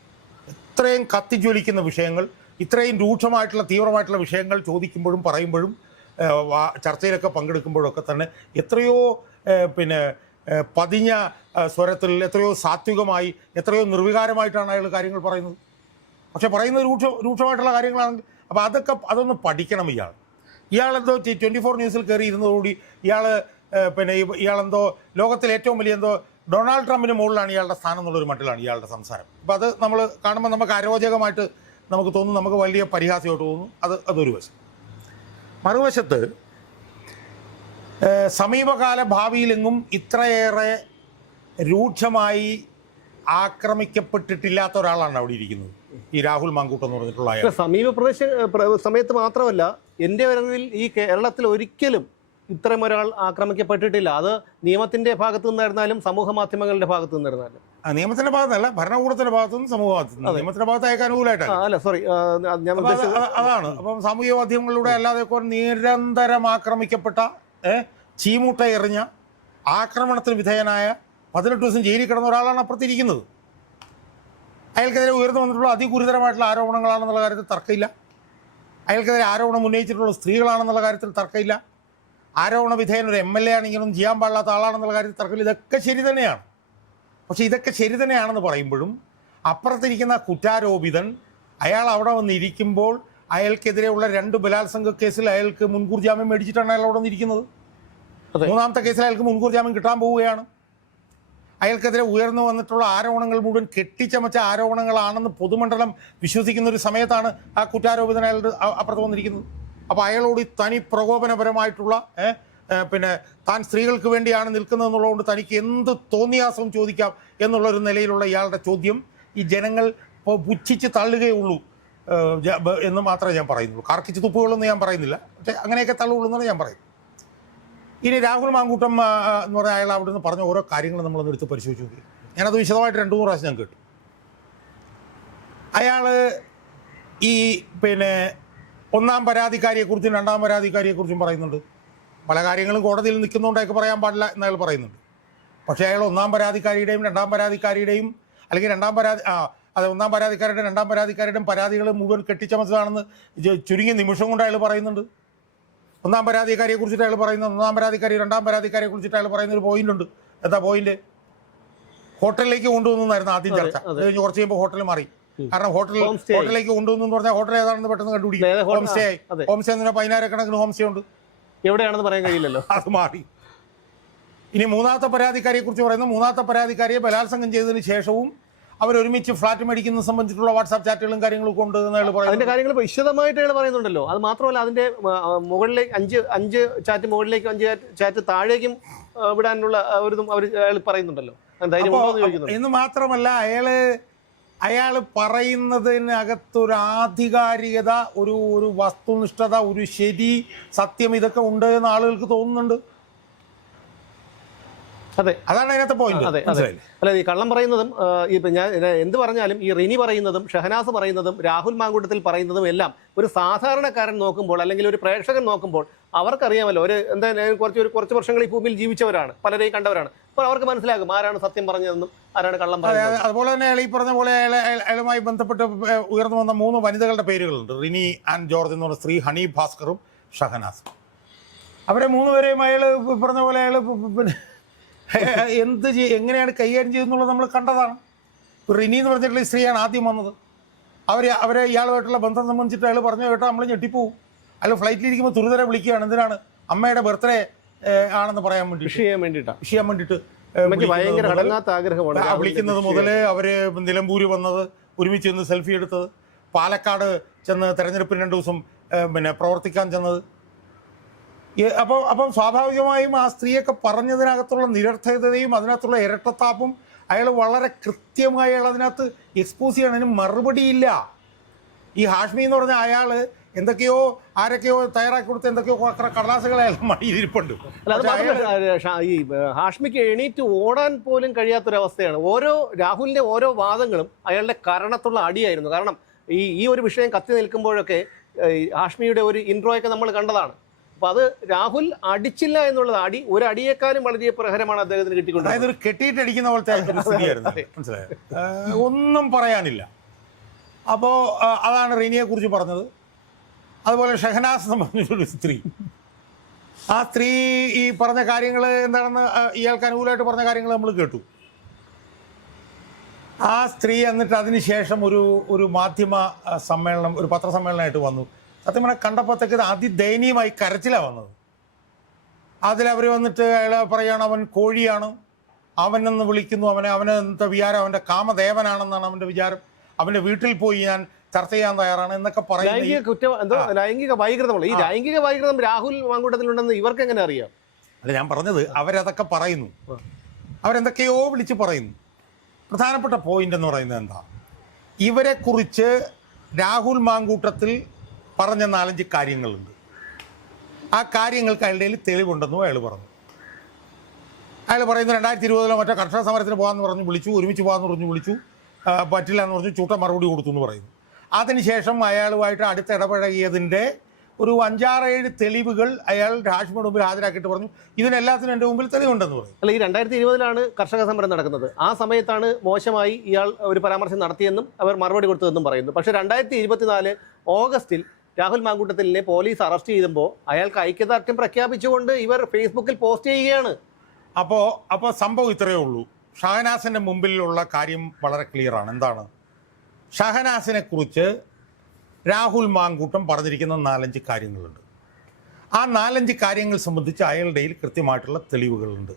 ഇത്രയും കത്തിജ്വലിക്കുന്ന വിഷയങ്ങൾ, ഇത്രയും രൂക്ഷമായിട്ടുള്ള തീവ്രമായിട്ടുള്ള വിഷയങ്ങൾ ചോദിക്കുമ്പോഴും പറയുമ്പോഴും ചർച്ചയിലൊക്കെ പങ്കെടുക്കുമ്പോഴൊക്കെ തന്നെ എത്രയോ പതിഞ്ഞ സ്വരത്തിൽ, എത്രയോ സാത്വികമായി, എത്രയോ നിർവികാരമായിട്ടാണ് അയാൾ കാര്യങ്ങൾ പറയുന്നത്. പക്ഷെ പറയുന്നത് രൂക്ഷമായിട്ടുള്ള കാര്യങ്ങളാണെങ്കിൽ അപ്പോൾ അതൊന്ന് പഠിക്കണം. ഇയാളെന്തോ 24 ന്യൂസിൽ കയറി ഇരുന്നതോടുകൂടി ഇയാളെന്തോ ലോകത്തിലെ ഏറ്റവും വലിയ ഡൊണാൾഡ് ട്രംപിന് മുകളിലാണ് ഇയാളുടെ സ്ഥാനം എന്നുള്ളൊരു മട്ടിലാണ് ഇയാളുടെ സംസാരം. അപ്പോൾ അത് നമ്മൾ കാണുമ്പോൾ നമുക്ക് അരോചകമായിട്ട് നമുക്ക് തോന്നും, നമുക്ക് വലിയ പരിഹാസ്യമായിട്ട് തോന്നും. അതൊരു വശം. മറുവശത്ത് സമീപകാല ഭാവിയിലെങ്ങും ഇത്രയേറെ രൂക്ഷമായി ആക്രമിക്കപ്പെട്ടിട്ടില്ലാത്ത ഒരാളാണ് അവിടെ ഇരിക്കുന്നത്, ഈ രാഹുൽ മാങ്കൂട്ടം എന്ന് പറഞ്ഞിട്ടുള്ള അയാൾ. സമയത്ത് മാത്രമല്ല, എൻ്റെ വരവിൽ ഈ കേരളത്തിൽ ഒരിക്കലും ഇത്തരം ഒരാൾ ആക്രമിക്കപ്പെട്ടിട്ടില്ല. അത് നിയമത്തിന്റെ ഭാഗത്തു നിന്നായിരുന്നാലും സമൂഹ മാധ്യമങ്ങളുടെ ഭാഗത്തു നിന്നായിരുന്നാലും. നിയമത്തിന്റെ ഭാഗത്തല്ല, ഭരണകൂടത്തിന്റെ ഭാഗത്തുനിന്ന് സമൂഹ മാധ്യമം, നിയമത്തിന്റെ ഭാഗത്ത് അയക്കാൻ അനുകൂലമായിട്ടാണ്. അതാണ്. അപ്പം സാമൂഹിക മാധ്യമങ്ങളിലൂടെ അല്ലാതെ നിരന്തരം ആക്രമിക്കപ്പെട്ട, ചീമൂട്ട എറിഞ്ഞ, ആക്രമണത്തിന് വിധേയനായ, 18 ദിവസം ജയിലിൽ കിടന്ന ഒരാളാണ് അപ്പുറത്തിരിക്കുന്നത്. അയാൾക്കെതിരെ ഉയർന്നു വന്നിട്ടുള്ള അതിഗുരുതരമായിട്ടുള്ള ആരോപണങ്ങളാണെന്നുള്ള കാര്യത്തിൽ തർക്കമില്ല. അയാൾക്കെതിരെ ആരോപണം ഉന്നയിച്ചിട്ടുള്ള സ്ത്രീകളാണെന്നുള്ള കാര്യത്തിൽ തർക്കമില്ല. ആരോപണ വിധേയൻ ഒരു MLA ആണ്, ഇങ്ങനൊന്നും ചെയ്യാൻ പാടില്ലാത്ത ആളാണെന്നുള്ള കാര്യത്തിൽ തർക്കമില്ല. ഇതൊക്കെ ശരി തന്നെയാണ്. പക്ഷേ ഇതൊക്കെ ശരി തന്നെയാണെന്ന് പറയുമ്പോഴും അപ്പുറത്തിരിക്കുന്ന കുറ്റാരോപിതൻ അയാൾ അവിടെ വന്നിരിക്കുമ്പോൾ അയാൾക്കെതിരെയുള്ള 2 ബലാത്സംഗ കേസിൽ അയാൾക്ക് മുൻകൂർ ജാമ്യം മേടിച്ചിട്ടാണ് അയാൾ അവിടെ വന്നിരിക്കുന്നത്. 3ാമത്തെ കേസിൽ അയാൾക്ക് മുൻകൂർ ജാമ്യം കിട്ടാൻ പോവുകയാണ്. അയാൾക്കെതിരെ ഉയർന്നു വന്നിട്ടുള്ള ആരോപണങ്ങൾ മുഴുവൻ കെട്ടിച്ചമച്ച ആരോപണങ്ങളാണെന്ന് പൊതുമണ്ഡലം വിശ്വസിക്കുന്ന ഒരു സമയത്താണ് ആ കുറ്റാരോപിതൻ അയാളുടെ അപ്പുറത്ത് വന്നിരിക്കുന്നത്. അപ്പോൾ അയാളോട് തനി പ്രകോപനപരമായിട്ടുള്ള താൻ സ്ത്രീകൾക്ക് വേണ്ടിയാണ് നിൽക്കുന്നതെന്നുള്ളതുകൊണ്ട് തനിക്ക് എന്ത് തോന്നിയാസവും ചോദിക്കാം എന്നുള്ളൊരു നിലയിലുള്ള ഇയാളുടെ ചോദ്യം ഈ ജനങ്ങൾ പുച്ഛിച്ച് തള്ളുകയുള്ളൂ എന്ന് മാത്രമേ ഞാൻ പറയുന്നുള്ളൂ. കാർക്കിച്ച് തുപ്പുകളൊന്നും ഞാൻ പറയുന്നില്ല, പക്ഷേ അങ്ങനെയൊക്കെ തള്ളുള്ളൂ എന്നാണ് ഞാൻ പറയുന്നത്. ഇനി രാഹുൽ മാങ്കൂട്ടം എന്ന് പറഞ്ഞാൽ അയാൾ അവിടെ നിന്ന് പറഞ്ഞ ഓരോ കാര്യങ്ങളും നമ്മളൊന്ന് എടുത്ത് പരിശോധിച്ച് നോക്കി. ഞാനത് വിശദമായിട്ട് 2-3 പ്രാവശ്യം ഞാൻ കേട്ടു. അയാൾ ഈ 1ാം പരാതിക്കാരിയെക്കുറിച്ചും 2ാം പരാതിക്കാരിയെക്കുറിച്ചും പറയുന്നുണ്ട്. പല കാര്യങ്ങളും കോടതിയിൽ നിൽക്കുന്നതുകൊണ്ടൊക്കെ പറയാൻ പാടില്ല എന്ന് അയാൾ പറയുന്നുണ്ട്. പക്ഷേ അയാൾ 1ാം പരാതിക്കാരിയുടെയും 2ാം പരാതിക്കാരിയുടെയും അല്ലെങ്കിൽ 1ാം പരാതിക്കാരുടെയും 2ാം പരാതിക്കാരുടെയും പരാതികൾ മുഴുവൻ കെട്ടിച്ചമച്ചതാണെന്ന് ചുരുങ്ങിയ നിമിഷം കൊണ്ട് അയാൾ പറയുന്നുണ്ട്. 1ാം പരാതിക്കാരിയെ കുറിച്ചിട്ട് അയാൾ പറയുന്നത്, 1ാം പരാതിക്കാരി 2ാം പരാതിക്കാരിയെ കുറിച്ചിട്ട് അയാൾ പറയുന്ന ഒരു പോയിന്റ് ഉണ്ട്. എന്താ പോയിന്റ്? ഹോട്ടലിലേക്ക് കൊണ്ടുവന്നായിരുന്നു ആദ്യം ചർച്ച. അത് കഴിഞ്ഞ് കുറച്ച് കഴിയുമ്പോൾ ഹോട്ടൽ മാറി. കാരണം ഹോട്ടലിലേക്ക് കൊണ്ടുവന്നു പറഞ്ഞാൽ ഹോട്ടൽ ഏതാണെന്ന് പെട്ടെന്ന് കണ്ടുപിടിക്കും. ഹോം സ്റ്റേ ആയി. ഹോം സ്റ്റേ 10,000 ഹോം സ്റ്റേ ഉണ്ട്. എവിടെയാണെന്ന് പറയാൻ കഴിയില്ലല്ലോ, അത് മാറി. ഇനി 3ാമത്തെ പരാതിക്കാരിയെ കുറിച്ച് പറയുന്നത്, 3ാമത്തെ പരാതിക്കാരിയെ ബലാത്സംഗം ചെയ്തതിന് ശേഷവും അവരൊരുമിച്ച് ഫ്ലാറ്റ് മേടിക്കുന്നത് സംബന്ധിച്ചിട്ടുള്ള വാട്സാപ്പ് ചാറ്റുകളും കാര്യങ്ങളും കൊണ്ട് അതിന്റെ കാര്യങ്ങൾ വിശദമായിട്ട് അയാൾ പറയുന്നുണ്ടല്ലോ. അത് മാത്രമല്ല, അതിന്റെ മുകളിലേക്ക് 5 ചാറ്റ് മുകളിലേക്ക് 5 ചാറ്റ് താഴേക്കും വിടാനുള്ള അയാൾ പറയുന്നുണ്ടല്ലോ. എന്ന് മാത്രമല്ല, അയാൾ പറയുന്നതിനകത്തൊരു ആധികാരികത, ഒരു വസ്തുനിഷ്ഠത, ഒരു ശരി, സത്യം ഇതൊക്കെ ഉണ്ട് എന്ന് ആളുകൾക്ക് തോന്നുന്നുണ്ട്. അതെ, അതാണ് അതിനകത്തെ പോയിന്റ്. അല്ല, ഈ കള്ളം പറയുന്നതും ഞാൻ എന്ത് പറഞ്ഞാലും ഈ റിനി പറയുന്നതും ഷഹനാസ് പറയുന്നതും രാഹുൽ മാങ്കൂട്ടത്തിൽ പറയുന്നതും എല്ലാം ഒരു സാധാരണക്കാരൻ നോക്കുമ്പോൾ അല്ലെങ്കിൽ ഒരു പ്രേക്ഷകൻ നോക്കുമ്പോൾ അവർക്കറിയാമല്ലോ. കുറച്ച് വർഷങ്ങൾ ഈ ഭൂമിയിൽ ജീവിച്ചവരാണ്, പലരെയും കണ്ടവരാണ്. അപ്പോൾ അവർക്ക് മനസ്സിലാകും ആരാണ് സത്യം പറഞ്ഞതെന്നും ആരാണ് കള്ളം പറഞ്ഞത്. അതുപോലെ തന്നെ അയാൾ ഈ പറഞ്ഞ പോലെ അയാളുമായി ബന്ധപ്പെട്ട് ഉയർന്നു വന്ന 3 വനിതകളുടെ പേരുകളുണ്ട്. റിനി ആൻഡ് ജോർജ് എന്ന് പറഞ്ഞ സ്ത്രീ, ഹണി ഭാസ്കറും ഷഹനാസും. അവരെ 3 പേരെയും അയാൾ പറഞ്ഞ പോലെ അയാൾ എങ്ങനെയാണ് കൈകാര്യം ചെയ്തെന്നുള്ളത് നമ്മൾ കണ്ടതാണ്. റിനി എന്ന് പറഞ്ഞിട്ടുള്ള ഈ സ്ത്രീയാണ് ആദ്യം വന്നത്. അവരെ ഇയാളുമായിട്ടുള്ള ബന്ധം സംബന്ധിച്ചിട്ട് അയാൾ പറഞ്ഞു കേട്ടോ നമ്മൾ ഞെട്ടിപ്പോവും. അയാൾ ഫ്ലൈറ്റിലിരിക്കുമ്പോൾ തുരിതരെ വിളിക്കുകയാണ്. എന്തിനാണ്? അമ്മയുടെ ബർത്ത്ഡേ ആണെന്ന് പറയാൻ വേണ്ടി, വിഷയം വേണ്ടിയിട്ട് വിളിക്കുന്നത് മുതൽ അവര് നിലമ്പൂര് വന്നത്, ഒരുമിച്ച് ചെന്ന് സെൽഫി എടുത്തത്, പാലക്കാട് ചെന്ന് തെരഞ്ഞെടുപ്പിന് 2 ദിവസം പ്രവർത്തിക്കാൻ ചെന്നത്. അപ്പം സ്വാഭാവികമായും ആ സ്ത്രീയൊക്കെ പറഞ്ഞതിനകത്തുള്ള നിരർത്ഥകതയും അതിനകത്തുള്ള ഇരട്ടത്താപ്പും അയാൾ വളരെ കൃത്യമായി അയാൾ അതിനകത്ത് എക്സ്പോസ് ചെയ്യണം. അതിന് മറുപടിയില്ല. ഈ ഹാഷ്മി എന്ന് പറഞ്ഞ അയാൾ ആരൊക്കെയോ തയ്യാറാക്കി കൊടുത്ത് എന്തൊക്കെയോ കടലാസുകൾ അയാൾ മടിയിരിപ്പുണ്ട്. ഈ ഹാഷ്മിക്ക് എണീറ്റ് ഓടാൻ പോലും കഴിയാത്തൊരവസ്ഥയാണ്. രാഹുലിന്റെ ഓരോ വാദങ്ങളും അയാളുടെ കാരണത്തുള്ള അടിയായിരുന്നു. കാരണം ഈ ഒരു വിഷയം കത്തി നിൽക്കുമ്പോഴൊക്കെ ഹാഷ്മിയുടെ ഒരു ഇൻട്രോയൊക്കെ നമ്മൾ കണ്ടതാണ്. അപ്പൊ അത് രാഹുൽ അടിച്ചില്ല എന്നുള്ളത് ഒരു അടിയേക്കാളും വളരെ പ്രഹരമാണ് അദ്ദേഹത്തിന് കിട്ടിക്കൊണ്ട്. അതായത് ഒരു കെട്ടിയിട്ടടിക്കുന്ന പോലത്തെ ഒരു സ്ഥിതിയായിരുന്നു. മനസ്സിലായോ? ഒന്നും പറയാനില്ല. അപ്പോൾ അതാണ് റീനിയെ കുറിച്ച് പറഞ്ഞത്. അതുപോലെ ഷഹനാസ് എന്ന് പറഞ്ഞൊരു സ്ത്രീ, ആ സ്ത്രീ ഈ പറഞ്ഞ കാര്യങ്ങൾ എന്താണെന്ന് ഇയാൾക്ക് അനുകൂലമായിട്ട് പറഞ്ഞ കാര്യങ്ങൾ നമ്മൾ കേട്ടു. ആ സ്ത്രീ എന്നിട്ട് അതിന് ശേഷം ഒരു മാധ്യമ സമ്മേളനം, ഒരു പത്രസമ്മേളനമായിട്ട് വന്നു. സത്യം പറഞ്ഞാൽ കണ്ടപ്പോഴത്തേക്ക് ഇത് അതിദയനീയമായി കരച്ചിലാണ് വന്നത്. അതിലവർ വന്നിട്ട് അയാൾ പറയുകയാണ് അവൻ കോഴിയാണ്, അവനെന്ന് വിളിക്കുന്നു, അവനെന്താ വിചാരം, അവൻ്റെ കാമദേവനാണെന്നാണ് അവൻ്റെ വിചാരം, അവൻ്റെ വീട്ടിൽ പോയി ഞാൻ ചർച്ച ചെയ്യാൻ തയ്യാറാണ് എന്നൊക്കെ പറയുന്നത്. ലൈംഗിക വൈകൃതമുള്ള ഈ ലൈംഗിക വൈകൃതം രാഹുൽ മാങ്കൂട്ടത്തിലുണ്ടെന്ന് ഇവർക്ക് എങ്ങനെ അറിയാം? അല്ല, ഞാൻ പറഞ്ഞത് അവരതൊക്കെ പറയുന്നു, അവരെന്തൊക്കെയോ വിളിച്ച് പറയുന്നു. പ്രധാനപ്പെട്ട പോയിന്റ് എന്ന് പറയുന്നത് എന്താ, ഇവരെക്കുറിച്ച് രാഹുൽ മാങ്കൂട്ടത്തിൽ പറഞ്ഞ 4-5 കാര്യങ്ങളുണ്ട്. ആ കാര്യങ്ങൾക്ക് അയാളുടെ കയ്യിൽ തെളിവുണ്ടെന്നും അയാൾ പറഞ്ഞു. അയാൾ പറയുന്നത് 2020 മറ്റോ കർഷക സമരത്തിന് പോകാമെന്ന് പറഞ്ഞ് വിളിച്ചു, ഒരുമിച്ച് പോകാമെന്ന് പറഞ്ഞ് വിളിച്ചു, പറ്റില്ല എന്ന് പറഞ്ഞ് ചൂട്ട മറുപടി കൊടുത്തു എന്ന് പറയുന്നു. അതിനുശേഷം അയാളുമായിട്ട് അടുത്ത് ഇടപഴകിയതിൻ്റെ ഒരു 5-6-7 തെളിവുകൾ അയാൾ രാജ്മയുടെ മുമ്പിൽ ഹാജരാക്കിയിട്ട് പറഞ്ഞു, ഇതിനെല്ലാത്തിനും എൻ്റെ മുമ്പിൽ തെളിവുണ്ടെന്ന് പറയും. അല്ല, ഈ 2020 കർഷക സമരം നടക്കുന്നത്. ആ സമയത്താണ് മോശമായി ഇയാൾ ഒരു പരാമർശം നടത്തിയെന്നും അവർ മറുപടി കൊടുത്തതെന്നും പറയുന്നു. പക്ഷേ 2024 ഓഗസ്റ്റിൽ രാഹുൽ മാങ്കൂട്ടത്തിലിനെ പോലീസ് അറസ്റ്റ് ചെയ്തപ്പോൾ അയാൾക്ക് ഐക്യദാർഢ്യം പ്രഖ്യാപിച്ചുകൊണ്ട് ഇവർ ഫേസ്ബുക്കിൽ പോസ്റ്റ് ചെയ്യുകയാണ്. അപ്പോൾ സംഭവം ഇത്രയേ ഉള്ളൂ. ഷഹനാസിൻ്റെ മുമ്പിലുള്ള കാര്യം വളരെ ക്ലിയറാണ്. എന്താണ്, ഷഹനാസിനെ കുറിച്ച് രാഹുൽ മാങ്കൂട്ടം പറഞ്ഞിരിക്കുന്ന 4-5 കാര്യങ്ങളുണ്ട്. ആ 4-5 കാര്യങ്ങൾ സംബന്ധിച്ച് അയാളുടെ കൃത്യമായിട്ടുള്ള തെളിവുകളുണ്ട്.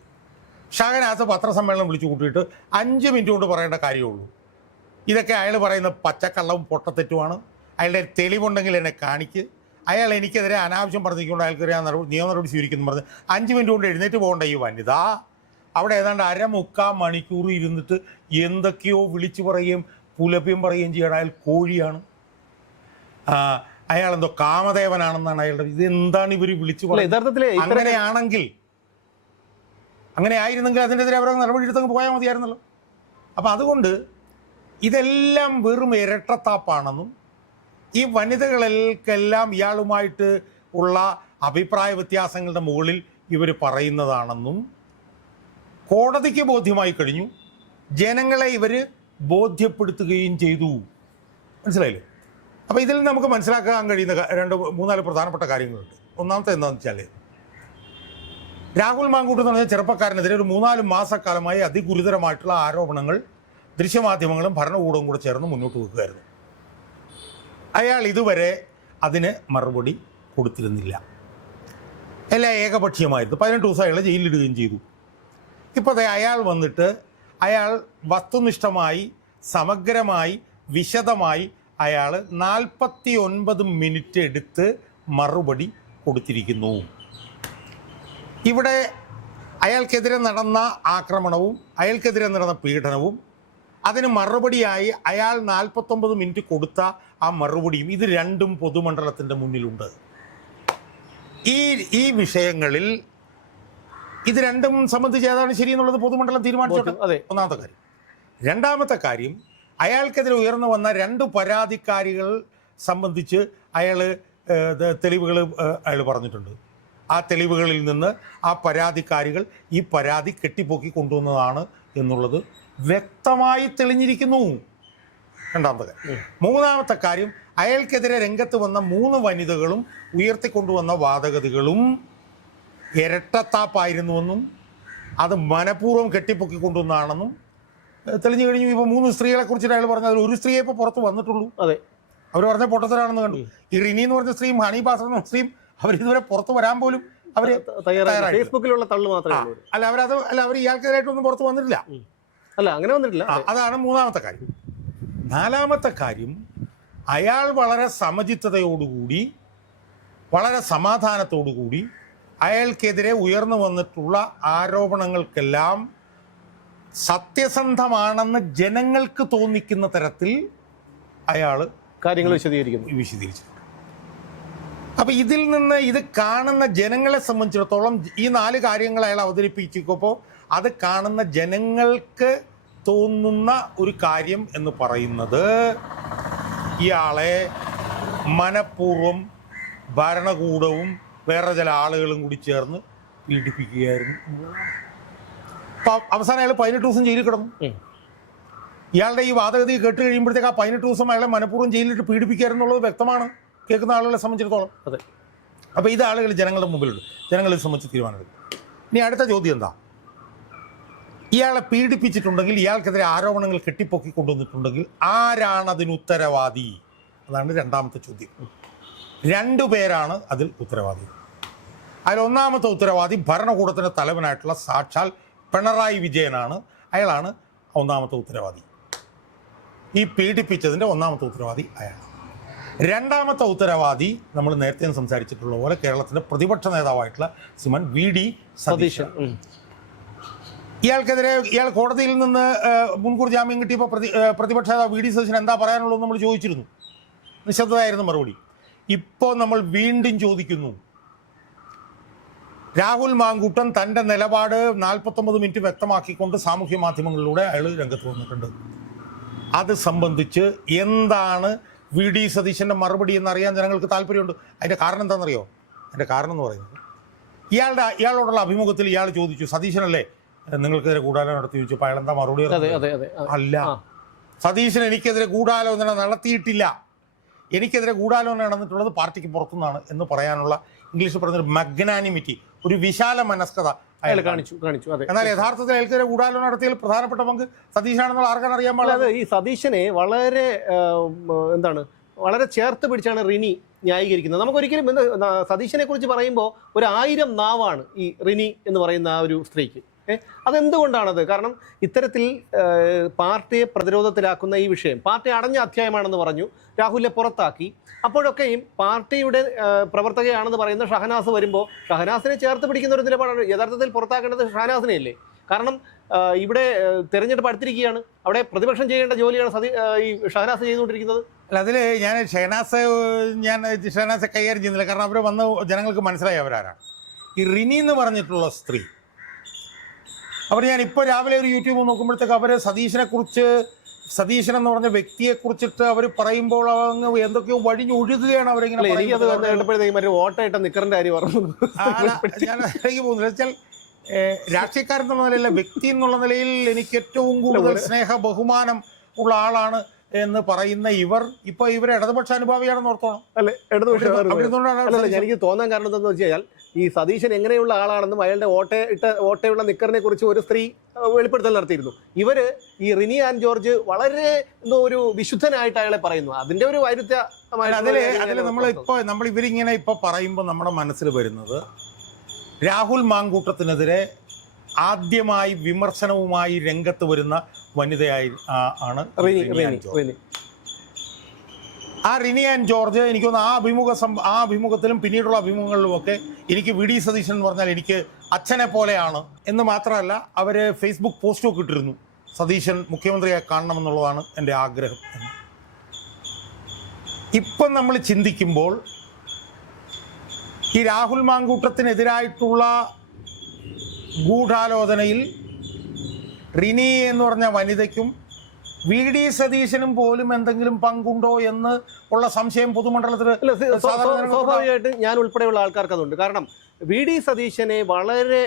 ഷഹനാസ് പത്രസമ്മേളനം വിളിച്ചു കൂട്ടിയിട്ട് 5 മിനിറ്റ് കൊണ്ട് പറയേണ്ട കാര്യമുള്ളൂ. ഇതൊക്കെ അയാൾ പറയുന്ന പച്ചക്കള്ളവും പൊട്ടത്തെറ്റുമാണ്, അയാളുടെ തെളിവുണ്ടെങ്കിൽ എന്നെ കാണിക്ക്, അയാൾ എനിക്കെതിരെ അനാവശ്യം പറഞ്ഞിരിക്കൊണ്ട് അയാൾക്കെതിരെ നിയമ നടപടി സ്വീകരിക്കുന്നു പറഞ്ഞ് 5 മിനിറ്റ് കൊണ്ട് എഴുന്നേറ്റ് പോകേണ്ട ഈ വനിത അവിടെ ഏതാണ്ട് 1/4 മണിക്കൂർ ഇരുന്നിട്ട് എന്തൊക്കെയോ വിളിച്ചു പറയുകയും പുലഭ്യം പറയുകയും ചെയ്യണം. അയാൾ കോഴിയാണ്, അയാളെന്തോ കാമദേവനാണെന്നാണ് അയാളുടെ. ഇതെന്താണ് ഇവർ വിളിച്ചു പറയുന്നത്? അങ്ങനെ ആയിരുന്നെങ്കിൽ അതിനെതിരെ അവരെ നടപടി എടുത്തങ്ങ് പോയാൽ മതിയായിരുന്നല്ലോ. അപ്പം അതുകൊണ്ട് ഇതെല്ലാം വെറും ഇരട്ടത്താപ്പാണെന്നും ഈ വനിതകൾക്കെല്ലാം ഇയാളുമായിട്ട് ഉള്ള അഭിപ്രായ വ്യത്യാസങ്ങളുടെ മുകളിൽ ഇവർ പറയുന്നതാണെന്നും കോടതിക്ക് ബോധ്യമായി കഴിഞ്ഞു. ജനങ്ങളെ ഇവർ ബോധ്യപ്പെടുത്തുകയും ചെയ്തു. മനസ്സിലായില്ലേ? അപ്പോൾ ഇതിൽ നമുക്ക് മനസ്സിലാക്കാൻ കഴിയുന്ന 2-3-4 പ്രധാനപ്പെട്ട കാര്യങ്ങളുണ്ട്. ഒന്നാമത്തെ എന്താണെന്ന് വെച്ചാൽ, രാഹുൽ മാങ്കൂട്ടം എന്ന് പറഞ്ഞ ചെറുപ്പക്കാരനെതിരെ ഒരു 3-4 മാസക്കാലമായി അതിഗുരുതരമായിട്ടുള്ള ആരോപണങ്ങൾ ദൃശ്യമാധ്യമങ്ങളും ഭരണകൂടവും കൂടെ ചേർന്ന് മുന്നോട്ട് വെക്കുകയായിരുന്നു. അയാൾ ഇതുവരെ അതിന് മറുപടി കൊടുത്തിരുന്നില്ല. എല്ലാം ഏകപക്ഷീയമായിരുന്നു. 18 ദിവസം അയാളെ ജയിലിലിടുകയും ചെയ്തു. ഇപ്പോൾ അയാൾ വന്നിട്ട് അയാൾ വസ്തുനിഷ്ഠമായി, സമഗ്രമായി, വിശദമായി അയാൾ 49 മിനിറ്റ് എടുത്ത് മറുപടി കൊടുത്തിരിക്കുന്നു. ഇവിടെ അയാൾക്കെതിരെ നടന്ന ആക്രമണവും അയാൾക്കെതിരെ നടന്ന പീഡനവും അതിന് മറുപടിയായി അയാൾ 49 മിനിറ്റ് കൊടുത്ത ആ മറുപടിയും, ഇത് രണ്ടും പൊതുമണ്ഡലത്തിൻ്റെ മുന്നിലുണ്ട്. ഈ വിഷയങ്ങളിൽ ഇത് രണ്ടും സംബന്ധിച്ച് ഏതാണ് ശരി എന്നുള്ളത് പൊതുമണ്ഡലം തീരുമാനിച്ചോട്ടെ. ഒന്നാമത്തെ കാര്യം. രണ്ടാമത്തെ കാര്യം, അയാൾക്കെതിരെ ഉയർന്നു വന്ന 2 പരാതിക്കാരികൾ സംബന്ധിച്ച് തെളിവുകൾ അയാൾ പറഞ്ഞിട്ടുണ്ട്. ആ തെളിവുകളിൽ നിന്ന് ആ പരാതിക്കാരികൾ ഈ പരാതി കെട്ടിപ്പൊക്കി കൊണ്ടുവന്നതാണ് എന്നുള്ളത് വ്യക്തമായി തെളിഞ്ഞിരിക്കുന്നു. രണ്ടാമത്തെ കാര്യം. മൂന്നാമത്തെ കാര്യം, അയാൾക്കെതിരെ രംഗത്ത് വന്ന 3 വനിതകളും ഉയർത്തിക്കൊണ്ടുവന്ന വാദഗതികളും ഇരട്ടത്താപ്പായിരുന്നുവെന്നും അത് മനഃപൂർവ്വം കെട്ടിപ്പൊക്കിക്കൊണ്ടുവന്നാണെന്നും തെളിഞ്ഞു കഴിഞ്ഞു. ഇപ്പോൾ 3 സ്ത്രീകളെ കുറിച്ചിട്ട് അയാൾ പറഞ്ഞത് ഒരു സ്ത്രീയെ ഇപ്പോൾ പുറത്ത് വന്നിട്ടുള്ളൂ. അതെ, അവർ പറഞ്ഞ പൊട്ടത്തരാണെന്ന് കണ്ടു. ഈ റിനി എന്ന് പറഞ്ഞ സ്ത്രീയും ഹണി ബാസർ എന്ന സ്ത്രീയും അവരിതുവരെ പുറത്ത് വരാൻ പോലും അവർ തയ്യാറായി. ഫേസ്ബുക്കിലുള്ള തള്ളു മാത്രമേ അവർ ഇയാൾക്കെതിരായിട്ടൊന്നും പുറത്ത് വന്നിട്ടില്ല. അങ്ങനെ വന്നിട്ടില്ല. അതാണ് മൂന്നാമത്തെ കാര്യം. നാലാമത്തെ കാര്യം, അയാൾ വളരെ സമചിത്തതയോടുകൂടി, വളരെ സമാധാനത്തോടുകൂടി അയാൾക്കെതിരെ ഉയർന്നു വന്നിട്ടുള്ള ആരോപണങ്ങൾക്കെല്ലാം സത്യസന്ധമാണെന്ന് ജനങ്ങൾക്ക് തോന്നിക്കുന്ന തരത്തിൽ അയാൾ കാര്യങ്ങൾ വിശദീകരിച്ചു. അപ്പം ഇതിൽ നിന്ന് ഇത് കാണുന്ന ജനങ്ങളെ സംബന്ധിച്ചിടത്തോളം ഈ 4 കാര്യങ്ങൾ അയാൾ അവതരിപ്പിച്ചപ്പോൾ അത് കാണുന്ന ജനങ്ങൾക്ക് തോന്നുന്ന ഒരു കാര്യം എന്ന് പറയുന്നത് ഇയാളെ മനഃപൂർവ്വം ഭരണകൂടവും വേറെ ചില ആളുകളും കൂടി ചേർന്ന് പീഡിപ്പിക്കുകയായിരുന്നു. അപ്പം അവസാനം അയാൾ 18 ദിവസം ജയിലിൽ കിടന്നു. ഇയാളുടെ ഈ വാദഗതി കേട്ട് കഴിയുമ്പോഴത്തേക്ക് ആ 18 ദിവസം അയാളെ മനഃപൂർവ്വം ജയിലിലിട്ട് പീഡിപ്പിക്കാരെന്നുള്ളത് വ്യക്തമാണ് കേൾക്കുന്ന ആളുകളെ സംബന്ധിച്ചിടത്തോളം. അതെ. അപ്പോൾ ഇത് ആളുകൾ ജനങ്ങളുടെ മുമ്പിലുണ്ട്, ജനങ്ങളെ സംബന്ധിച്ച് തീരുമാനമെടുക്കും. ഇനി അടുത്ത ചോദ്യം എന്താ? ഇയാളെ പീഡിപ്പിച്ചിട്ടുണ്ടെങ്കിൽ, ഇയാൾക്കെതിരെ ആരോപണങ്ങൾ കെട്ടിപ്പൊക്കിക്കൊണ്ടുവന്നിട്ടുണ്ടെങ്കിൽ ആരാണ് അതിന് ഉത്തരവാദി? അതാണ് രണ്ടാമത്തെ ചോദ്യം. 2 പേരാണ് അതിൽ ഉത്തരവാദി. അതിൽ ഒന്നാമത്തെ ഉത്തരവാദി ഭരണകൂടത്തിൻ്റെ തലവനായിട്ടുള്ള സാക്ഷാൽ പിണറായി വിജയനാണ്. അയാളാണ് ഒന്നാമത്തെ ഉത്തരവാദി. ഈ പീഡിപ്പിച്ചതിൻ്റെ ഒന്നാമത്തെ ഉത്തരവാദി അയാൾ. രണ്ടാമത്തെ ഉത്തരവാദി നമ്മൾ നേരത്തെ സംസാരിച്ചിട്ടുള്ള പോലെ കേരളത്തിൻ്റെ പ്രതിപക്ഷ നേതാവായിട്ടുള്ള ശ്രീമാൻ VD സതീശൻ. ഇയാൾ കോടതിയിൽ നിന്ന് മുൻകൂർ ജാമ്യം കിട്ടിയപ്പോൾ പ്രതിപക്ഷ നേതാവ് VD സതീശൻ എന്താ പറയാനുള്ളത് നമ്മൾ ചോദിച്ചിരുന്നു. നിശബ്ദമായിരുന്നു മറുപടി. ഇപ്പോൾ നമ്മൾ വീണ്ടും ചോദിക്കുന്നു. രാഹുൽ മാങ്കൂട്ടൻ തൻ്റെ നിലപാട് 49 മിനിറ്റ് വ്യക്തമാക്കിക്കൊണ്ട് സാമൂഹ്യ മാധ്യമങ്ങളിലൂടെ അയാൾ രംഗത്ത് വന്നിട്ടുണ്ട്. അത് സംബന്ധിച്ച് എന്താണ് VD സതീശൻ്റെ മറുപടി എന്നറിയാൻ ജനങ്ങൾക്ക് താല്പര്യമുണ്ട്. അതിൻ്റെ കാരണം എന്താണെന്നറിയോ? അതിൻ്റെ കാരണം എന്ന് പറയുന്നത് ഇയാളോടുള്ള അഭിമുഖത്തിൽ ഇയാൾ ചോദിച്ചു, സതീശനല്ലേ നിങ്ങൾക്കെതിരെ ഗൂഢാലോചന നടത്തി ചോദിച്ചപ്പോൾ അയാൾ എന്താ മറുപടി? അല്ല, സതീശൻ എനിക്കെതിരെ ഗൂഢാലോചന നടത്തിയിട്ടില്ല, എനിക്കെതിരെ ഗൂഢാലോചന നടന്നിട്ടുള്ളത് പാർട്ടിക്ക് പുറത്തുനിന്നാണ് എന്ന് പറയാനുള്ള ഇംഗ്ലീഷിൽ പറഞ്ഞൊരു മഗ്നാനിമിറ്റി, ഒരു വിശാല മനസ്കത അയാൾ കാണിച്ചു. എന്നാൽ യഥാർത്ഥത്തിൽ അയാൾക്കെതിരെ ഗൂഢാലോചന നടത്തിയതിൽ പ്രധാനപ്പെട്ട പങ്ക് സതീശാണെന്നുള്ള ആർക്കാണ് അറിയാൻ പാടില്ല. ഈ സതീശനെ വളരെ ചേർത്ത് പിടിച്ചാണ് റിനി ന്യായീകരിക്കുന്നത്. നമുക്കൊരിക്കലും സതീശനെ കുറിച്ച് പറയുമ്പോൾ 1000 നാവാണ് ഈ റിനി എന്ന് പറയുന്ന ആ ഒരു സ്ത്രീക്ക്. അതെന്തുകൊണ്ടാണത്? കാരണം ഇത്തരത്തിൽ പാർട്ടിയെ പ്രതിരോധത്തിലാക്കുന്ന ഈ വിഷയം പാർട്ടി അടഞ്ഞ അധ്യായമാണെന്ന് പറഞ്ഞു, രാഹുലിനെ പുറത്താക്കി. അപ്പോഴൊക്കെയും പാർട്ടിയുടെ പ്രവർത്തകയാണെന്ന് പറയുന്ന ഷഹനാസ് വരുമ്പോൾ ഷഹനാസിനെ ചേർത്ത് പിടിക്കുന്ന ഒരു നിലപാടാണ്. യഥാർത്ഥത്തിൽ പുറത്താക്കേണ്ടത് ഷഹനാസിനെയല്ലേ? കാരണം ഇവിടെ തെരഞ്ഞെടുപ്പ് അടുത്തിരിക്കുകയാണ്. അവിടെ പ്രതിപക്ഷം ചെയ്യേണ്ട ജോലിയാണ് ഈ ഷഹനാസ് ചെയ്തുകൊണ്ടിരിക്കുന്നത്. അല്ല, അതിൽ ഞാൻ ഷഹനാസെ കൈകാര്യം ചെയ്യുന്നില്ല. കാരണം അവർ വന്ന് ജനങ്ങൾക്ക് മനസ്സിലായി അവരാരാണ്. ഈ റിനി എന്ന് പറഞ്ഞിട്ടുള്ള സ്ത്രീ, ഞാൻ ഇപ്പോൾ രാവിലെ ഒരു യൂട്യൂബ് നോക്കുമ്പോഴത്തേക്ക് അവർ സതീശൻ എന്ന് പറഞ്ഞ വ്യക്തിയെക്കുറിച്ചിട്ട് അവർ പറയുമ്പോൾ അങ്ങ് എന്തൊക്കെയോ വഴിഞ്ഞൊഴുകുകയാണ് അവരിങ്ങനെ. ഓട്ടയിട്ട നിക്കറിന്റെ കാര്യം പറഞ്ഞു. ഞാൻ അതിലേക്ക് പോകുന്നില്ല. വെച്ചാൽ രാഷ്ട്രീയക്കാരൻ എന്നുള്ള നിലയിലെ വ്യക്തി എന്നുള്ള നിലയിൽ എനിക്ക് ഏറ്റവും കൂടുതൽ സ്നേഹ ബഹുമാനം ഉള്ള ആളാണ് എന്ന് പറയുന്ന ഇവർ ഇടതുപക്ഷ അനുഭാവിയാണെന്ന് ഓർത്തോണം. അല്ലെ, എനിക്ക് തോന്നാൻ കാരണം എന്താണെന്ന് വെച്ച് കഴിഞ്ഞാൽ ഈ സതീശൻ എങ്ങനെയുള്ള ആളാണെന്നും അയാളുടെ ഓട്ടയുള്ള നിക്കറിനെ കുറിച്ച് ഒരു സ്ത്രീ വെളിപ്പെടുത്തൽ നടത്തിയിരുന്നു. ഈ റിനി ആൻഡ് ജോർജ് വളരെ ഒരു വിശുദ്ധനായിട്ട് അയാളെ പറയുന്നു. അതിന്റെ ഒരു നമ്മൾ ഇവരിങ്ങനെ ഇപ്പൊ പറയുമ്പോൾ നമ്മുടെ മനസ്സിൽ വരുന്നത് രാഹുൽ മാങ്കൂട്ടത്തിനെതിരെ ആദ്യമായി വിമർശനവുമായി രംഗത്ത് വരുന്ന വനിതയായി ആണ് റിനി ആൻഡ് ജോർജ്. എനിക്ക് തോന്നുന്നു ആ അഭിമുഖത്തിലും പിന്നീടുള്ള അഭിമുഖങ്ങളിലുമൊക്കെ എനിക്ക് VD സതീശൻ എന്ന് പറഞ്ഞാൽ എനിക്ക് അച്ഛനെ പോലെയാണ് എന്ന് മാത്രമല്ല, അവർ ഫേസ്ബുക്ക് പോസ്റ്റൊക്കെ ഇട്ടിരുന്നു, സതീശൻ മുഖ്യമന്ത്രിയായി കാണണമെന്നുള്ളതാണ് എൻ്റെ ആഗ്രഹം. ഇപ്പം നമ്മൾ ചിന്തിക്കുമ്പോൾ ഈ രാഹുൽ മാങ്കൂട്ടത്തിനെതിരായിട്ടുള്ള ഗൂഢാലോചനയിൽ റിനി എന്ന് പറഞ്ഞ വനിതയ്ക്കും VD സതീശനും പോലും എന്തെങ്കിലും പങ്കുണ്ടോ എന്ന് ഉള്ള സംശയം പൊതുമണ്ഡലത്തിൽ സ്വാഭാവികമായിട്ട് ഞാൻ ഉൾപ്പെടെയുള്ള ആൾക്കാർക്ക് അതുണ്ട്. കാരണം VD സതീശനെ വളരെ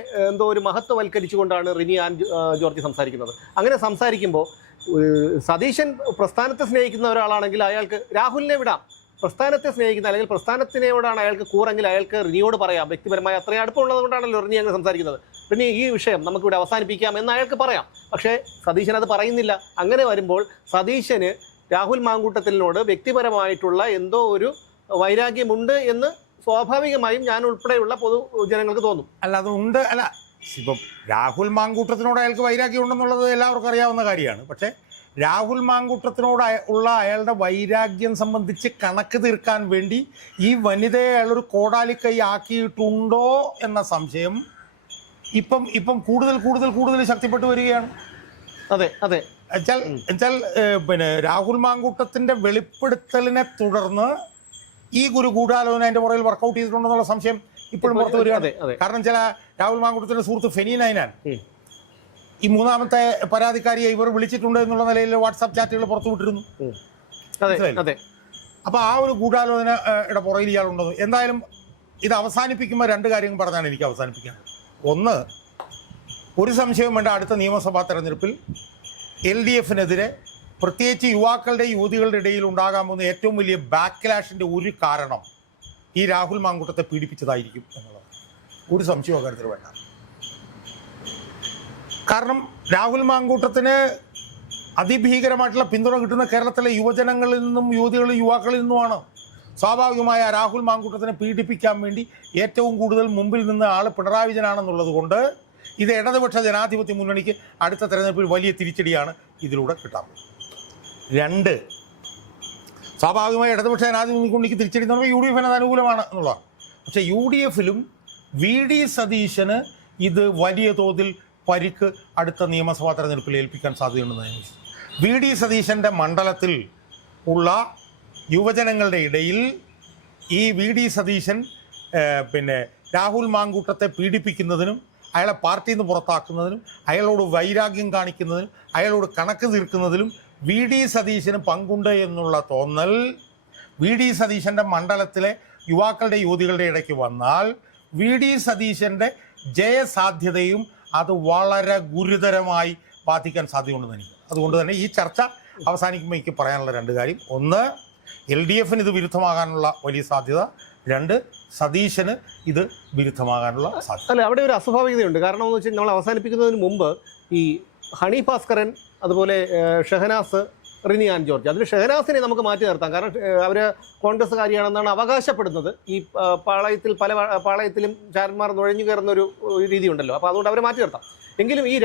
ഒരു മഹത്വവൽക്കരിച്ചുകൊണ്ടാണ് റിനി ആൻഡ് ജോർജ് സംസാരിക്കുന്നത്. അങ്ങനെ സംസാരിക്കുമ്പോൾ സതീശൻ പ്രസ്ഥാനത്തെ സ്നേഹിക്കുന്ന ഒരാളാണെങ്കിൽ അയാൾക്ക് രാഹുലിനെ വിടാം. പ്രസ്ഥാനത്തെ സ്നേഹിക്കുന്ന അല്ലെങ്കിൽ പ്രസ്ഥാനത്തിനോടാണ് അയാൾക്ക് കൂറെങ്കിൽ അയാൾക്ക് റിനിയോട് പറയാം. വ്യക്തിപരമായ അത്രയും അടുപ്പമുള്ളത് കൊണ്ടാണല്ലോ റിനി അങ്ങനെ സംസാരിക്കുന്നത്. റിനി, ഈ വിഷയം നമുക്കിവിടെ അവസാനിപ്പിക്കാം എന്ന് അയാൾക്ക് പറയാം. പക്ഷേ സതീശൻ അത് പറയുന്നില്ല. അങ്ങനെ വരുമ്പോൾ സതീശന് രാഹുൽ മാങ്കൂട്ടത്തിനോട് വ്യക്തിപരമായിട്ടുള്ള എന്തോ ഒരു വൈരാഗ്യമുണ്ട് എന്ന് സ്വാഭാവികമായും ഞാൻ ഉൾപ്പെടെയുള്ള പൊതുജനങ്ങൾക്ക് തോന്നും. ഇപ്പം രാഹുൽ മാങ്കൂട്ടത്തിനോട് അയാൾക്ക് വൈരാഗ്യം ഉണ്ടെന്നുള്ളത് എല്ലാവർക്കും അറിയാവുന്ന കാര്യമാണ്. പക്ഷേ രാഹുൽ മാങ്കൂട്ടത്തിനോട് ഉള്ള അയാളുടെ വൈരാഗ്യം സംബന്ധിച്ച് കണക്ക് തീർക്കാൻ വേണ്ടി ഈ വനിതയെ അയാളൊരു കോടാലിക്കൈ ആക്കിയിട്ടുണ്ടോ എന്ന സംശയം ഇപ്പം കൂടുതൽ ശക്തിപ്പെട്ടു വരികയാണ്. അതെ എന്നുവെച്ചാൽ പിന്നെ രാഹുൽ മാങ്കൂട്ടത്തിന്റെ വെളിപ്പെടുത്തലിനെ തുടർന്ന് ഈ ഗൂഢാലോചന അതിന്റെ പുറകിൽ വർക്കൗട്ട് ചെയ്തിട്ടുണ്ടെന്നുള്ള സംശയം ഇപ്പോഴും പുറത്തു വരികയാണ്. കാരണം രാഹുൽ മാങ്കൂട്ടത്തിന്റെ സുഹൃത്ത് ഫെനി നൈനാൻ ഈ മൂന്നാമത്തെ പരാതിക്കാരിയെ ഇവർ വിളിച്ചിട്ടുണ്ട് എന്നുള്ള നിലയിൽ വാട്സാപ്പ് ചാറ്റുകൾ പുറത്തുവിട്ടിരുന്നു. അപ്പൊ ആ ഒരു ഗൂഢാലോചനയുടെ പുറകിൽ ഇയാളുണ്ടോ? എന്തായാലും ഇത് അവസാനിപ്പിക്കുമ്പോൾ രണ്ട് കാര്യങ്ങൾ പറഞ്ഞാണ് എനിക്ക് അവസാനിപ്പിക്കാനുള്ളത്. ഒന്ന്, ഒരു സംശയവും വേണ്ട, അടുത്ത നിയമസഭാ തെരഞ്ഞെടുപ്പിൽ LDFനെതിരെ പ്രത്യേകിച്ച് യുവാക്കളുടെ യുവതികളുടെ ഇടയിൽ ഉണ്ടാകാൻ പോകുന്ന ഏറ്റവും വലിയ ബാക്ക്ലാഷിൻ്റെ ഒരു കാരണം ഈ രാഹുൽ മാങ്കൂട്ടത്തെ പീഡിപ്പിച്ചതായിരിക്കും എന്നുള്ളത് ഒരു സംശയവും കാര്യത്തിൽ വേണ്ട. കാരണം രാഹുൽ മാങ്കൂട്ടത്തിന് അതിഭീകരമായിട്ടുള്ള പിന്തുണ കിട്ടുന്ന കേരളത്തിലെ യുവജനങ്ങളിൽ നിന്നും യുവതികളിൽ യുവാക്കളിൽ നിന്നുമാണ്. സ്വാഭാവികമായ രാഹുൽ മാങ്കൂട്ടത്തിനെ പീഡിപ്പിക്കാൻ വേണ്ടി ഏറ്റവും കൂടുതൽ മുമ്പിൽ നിന്ന് ആൾ പിണറായി വിജയനാണെന്നുള്ളത് കൊണ്ട് ഇത് ഇടതുപക്ഷ ജനാധിപത്യ മുന്നണിക്ക് അടുത്ത തെരഞ്ഞെടുപ്പിൽ വലിയ തിരിച്ചടിയാണ് ഇതിലൂടെ കിട്ടാൻ. രണ്ട്, സ്വാഭാവികമായി ഇടതുപക്ഷ ജനാധിപത്യ മുന്നണിക്ക് തിരിച്ചടി എന്ന് പറയുമ്പോൾ UDF അത് അനുകൂലമാണ് എന്നുള്ളതാണ്. പക്ഷേ UDFലും VD സതീശന് ഇത് വലിയ തോതിൽ പരിക്ക് അടുത്ത നിയമസഭാ തെരഞ്ഞെടുപ്പിൽ ഏൽപ്പിക്കാൻ സാധ്യതയുണ്ടെന്ന് VD സതീശൻ്റെ മണ്ഡലത്തിൽ ഉള്ള യുവജനങ്ങളുടെ ഇടയിൽ ഈ VD സതീശൻ രാഹുൽ മാങ്കൂട്ടത്തെ പീഡിപ്പിക്കുന്നതിനും അയാളെ പാർട്ടിയിൽ നിന്ന് പുറത്താക്കുന്നതിനും അയാളോട് വൈരാഗ്യം കാണിക്കുന്നതിനും അയാളോട് കണക്ക് തീർക്കുന്നതിലും VD സതീശന് പങ്കുണ്ട് എന്നുള്ള തോന്നൽ VD സതീശൻ്റെ മണ്ഡലത്തിലെ യുവാക്കളുടെ യുവതികളുടെ ഇടയ്ക്ക് വന്നാൽ VD സതീശൻ്റെ ജയസാധ്യതയും അത് വളരെ ഗുരുതരമായി ബാധിക്കാൻ സാധ്യതയുണ്ടെന്ന് എനിക്ക്. അതുകൊണ്ട് തന്നെ ഈ ചർച്ച അവസാനിക്കുമ്പോൾ എനിക്ക് പറയാനുള്ള രണ്ട് കാര്യം: ഒന്ന്, LDFന് ഇത് വിരുദ്ധമാകാനുള്ള വലിയ സാധ്യത; രണ്ട്, സതീശന് ഇത് വിരുദ്ധമാകാനുള്ള സാധ്യത. അല്ല, അവിടെ ഒരു അസ്വാഭാവികതയുണ്ട്. കാരണം എന്ന് വെച്ചാൽ നമ്മൾ അവസാനിപ്പിക്കുന്നതിന് മുമ്പ് ഈ ഹണി ഭാസ്കരൻ, അതുപോലെ ഷഹനാസ്, റിനി ആൻഡ് ജോർജ്, അതിൽ ഷഹനാസിനെ നമുക്ക് മാറ്റി നിർത്താം. കാരണം അവർ കോൺഗ്രസ്സുകാരിയാണെന്നാണ് അവകാശപ്പെടുന്നത്. ഈ പല പാളയത്തിലും ചാരന്മാർ നുഴഞ്ഞു കയറുന്ന ഒരു രീതിയുണ്ടല്ലോ. അപ്പോൾ അതുകൊണ്ട് അവരെ മാറ്റി നിർത്താം. എങ്കിലും ഈ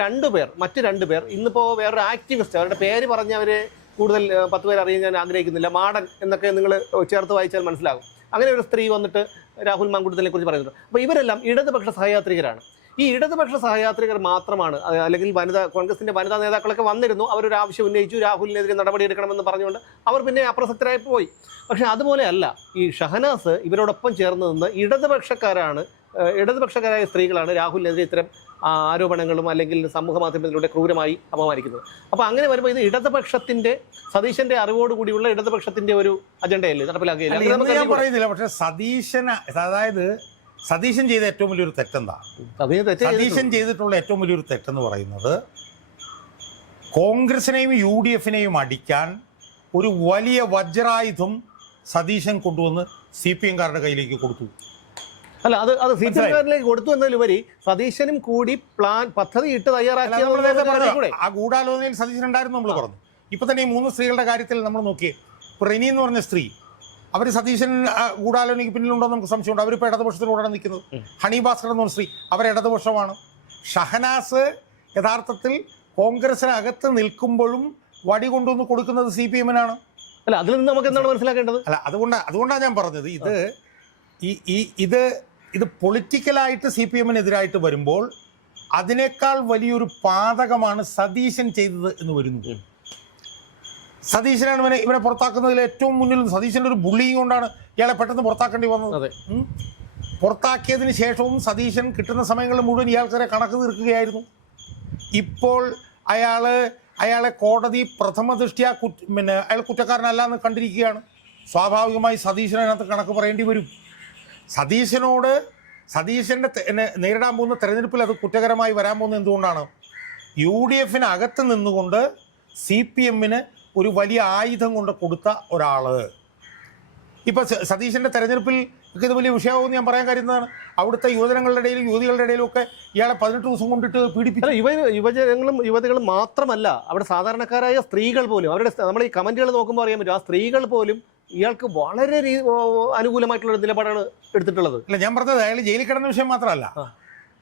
മറ്റ് രണ്ട് പേർ ഇന്നിപ്പോൾ വേറൊരു ആക്ടിവിസ്റ്റ്, അവരുടെ പേര് പറഞ്ഞ് അവരെ കൂടുതൽ 10 പേർ അറിയാൻ ഞാൻ ആഗ്രഹിക്കുന്നില്ല, മാടൻ എന്നൊക്കെ നിങ്ങൾ ചേർത്ത് വായിച്ചാൽ മനസ്സിലാകും. അങ്ങനെ ഒരു സ്ത്രീ വന്നിട്ട് രാഹുൽ മാങ്കൂട്ടത്തിനെ കുറിച്ച് പറയുന്നുണ്ട്. അപ്പോൾ ഇവരെല്ലാം ഇടതുപക്ഷ സഹയാത്രികരാണ്. ഈ ഇടതുപക്ഷ സഹയാത്രികർ മാത്രമാണ്, അല്ലെങ്കിൽ കോൺഗ്രസിൻ്റെ വനിതാ നേതാക്കളൊക്കെ വന്നിരുന്നു, അവരൊരു ആവശ്യം ഉന്നയിച്ചു, രാഹുലിനെതിരെ നടപടിയെടുക്കണമെന്ന് പറഞ്ഞുകൊണ്ട് അവർ പിന്നെ അപ്രസക്തരായി പോയി. പക്ഷേ അതുപോലെയല്ല, ഈ ഷഹനാസ് ഇവരോടൊപ്പം ചേർന്ന് നിന്ന് ഇടതുപക്ഷക്കാരായ സ്ത്രീകളാണ് രാഹുലിനെതിരെ ഇത്തരം ആരോപണങ്ങളും അല്ലെങ്കിൽ സമൂഹ മാധ്യമത്തിലൂടെ ക്രൂരമായി അപമാനിക്കുന്നത്. അപ്പോൾ അങ്ങനെ വരുമ്പോൾ ഇത് ഇടതുപക്ഷത്തിൻ്റെ, സതീശൻ്റെ അറിവോടുകൂടിയുള്ള ഇടതുപക്ഷത്തിൻ്റെ ഒരു അജണ്ടയല്ലേ നടപ്പിലാക്കുകയില്ല. ഞാൻ പറയുന്നില്ല, പക്ഷേ സതീശൻ ചെയ്ത ഏറ്റവും വലിയൊരു തെറ്റെന്താ? സതീശൻ ചെയ്തിട്ടുള്ള ഏറ്റവും വലിയൊരു തെറ്റെന്ന് പറയുന്നത് കോൺഗ്രസിനെയും UDFനെയും അടിക്കാൻ ഒരു വലിയ വജ്രായുധം സതീശൻ കൊണ്ടുവന്ന് CPM-കാരുടെ കയ്യിലേക്ക് കൊടുത്തു. അല്ല, അത് CPM-കാരിലേക്ക് കൊടുത്തു എന്നതിലുപരി സതീശനും കൂടി പദ്ധതി ഇട്ട് തയ്യാറാക്കി. ആ ഗൂഢാലോചനയിൽ സതീശൻ ഉണ്ടായിരുന്നു നമ്മൾ പറഞ്ഞു. ഇപ്പൊ തന്നെ ഈ 3 സ്ത്രീകളുടെ കാര്യത്തിൽ നമ്മൾ നോക്കിയേ. റിനി എന്ന് പറഞ്ഞ സ്ത്രീ, അവർ സതീശൻ ഗൂഢാലോചനയ്ക്ക് പിന്നിലുണ്ടോ നമുക്ക് സംശയമുണ്ട്. അവരിപ്പോൾ ഇടതുപക്ഷത്തിലൂടെ നിൽക്കുന്നത്. ഹണി ഭാസ്കർ എന്ന് പറഞ്ഞ സ്ത്രീ, അവർ ഇടതുപക്ഷമാണ്. ഷഹനാസ് യഥാർത്ഥത്തിൽ കോൺഗ്രസിനകത്ത് നിൽക്കുമ്പോഴും വടി കൊണ്ടുവന്ന് കൊടുക്കുന്നത് CPM-നാണ്. അല്ല, അതിൽ നിന്ന് നമുക്ക് എന്താണ് മനസ്സിലാക്കേണ്ടത്? അല്ല, അതുകൊണ്ടാണ് ഞാൻ പറഞ്ഞത്, ഇത് പൊളിറ്റിക്കലായിട്ട് CPM-നെതിരായിട്ട് വരുമ്പോൾ അതിനേക്കാൾ വലിയൊരു പാതകമാണ് സതീശൻ ചെയ്തത് എന്ന് വരുന്നു. സതീശനാണ് ഇവനെ പുറത്താക്കുന്നതിൽ ഏറ്റവും മുന്നിൽ. സതീശൻ്റെ ഒരു ബുള്ളിങ് കൊണ്ടാണ് ഇയാളെ പെട്ടെന്ന് പുറത്താക്കേണ്ടി വന്നത്. പുറത്താക്കിയതിന് ശേഷവും സതീശൻ കിട്ടുന്ന സമയങ്ങളിൽ മുഴുവൻ ഇയാൾക്കാരെ കണക്ക് തീർക്കുകയായിരുന്നു. ഇപ്പോൾ അയാളെ കോടതി പ്രഥമ ദൃഷ്ട്യാ അയാൾ കുറ്റക്കാരനല്ല എന്ന് കണ്ടിരിക്കുകയാണ്. സ്വാഭാവികമായി സതീശനകത്ത് കണക്ക് പറയേണ്ടി വരും. സതീശൻ്റെ നേരിടാൻ പോകുന്ന തെരഞ്ഞെടുപ്പിൽ അത് കുറ്റകരമായി വരാൻ പോകുന്നത് എന്തുകൊണ്ടാണ്? UDFനകത്ത് നിന്നുകൊണ്ട് CPM-ന് ഒരു വലിയ ആയുധം കൊണ്ട് കൊടുത്ത ഒരാൾ. ഇപ്പം സതീശൻ്റെ തെരഞ്ഞെടുപ്പിൽ ഇത് വലിയ വിഷയമാകുമെന്ന് ഞാൻ പറയാൻ കാര്യം എന്താണ്? അവിടുത്തെ യുവജനങ്ങളുടെ ഇടയിലും യുവതികളുടെ ഇടയിലും ഒക്കെ ഇയാളെ 18 ദിവസം കൊണ്ടിട്ട് പീഡിപ്പിച്ചു. യുവജനങ്ങളും യുവതികളും മാത്രമല്ല, അവിടെ സാധാരണക്കാരായ സ്ത്രീകൾ പോലും, അവരുടെ നമ്മൾ ഈ കമൻറ്റുകൾ നോക്കുമ്പോൾ അറിയാൻ പറ്റും, ആ സ്ത്രീകൾ പോലും ഇയാൾക്ക് വളരെ അനുകൂലമായിട്ടുള്ള നിലപാടാണ് എടുത്തിട്ടുള്ളത്. അല്ല, ഞാൻ പറഞ്ഞത് അയാൾ ജയിലിൽ കിടന്ന വിഷയം മാത്രമല്ല,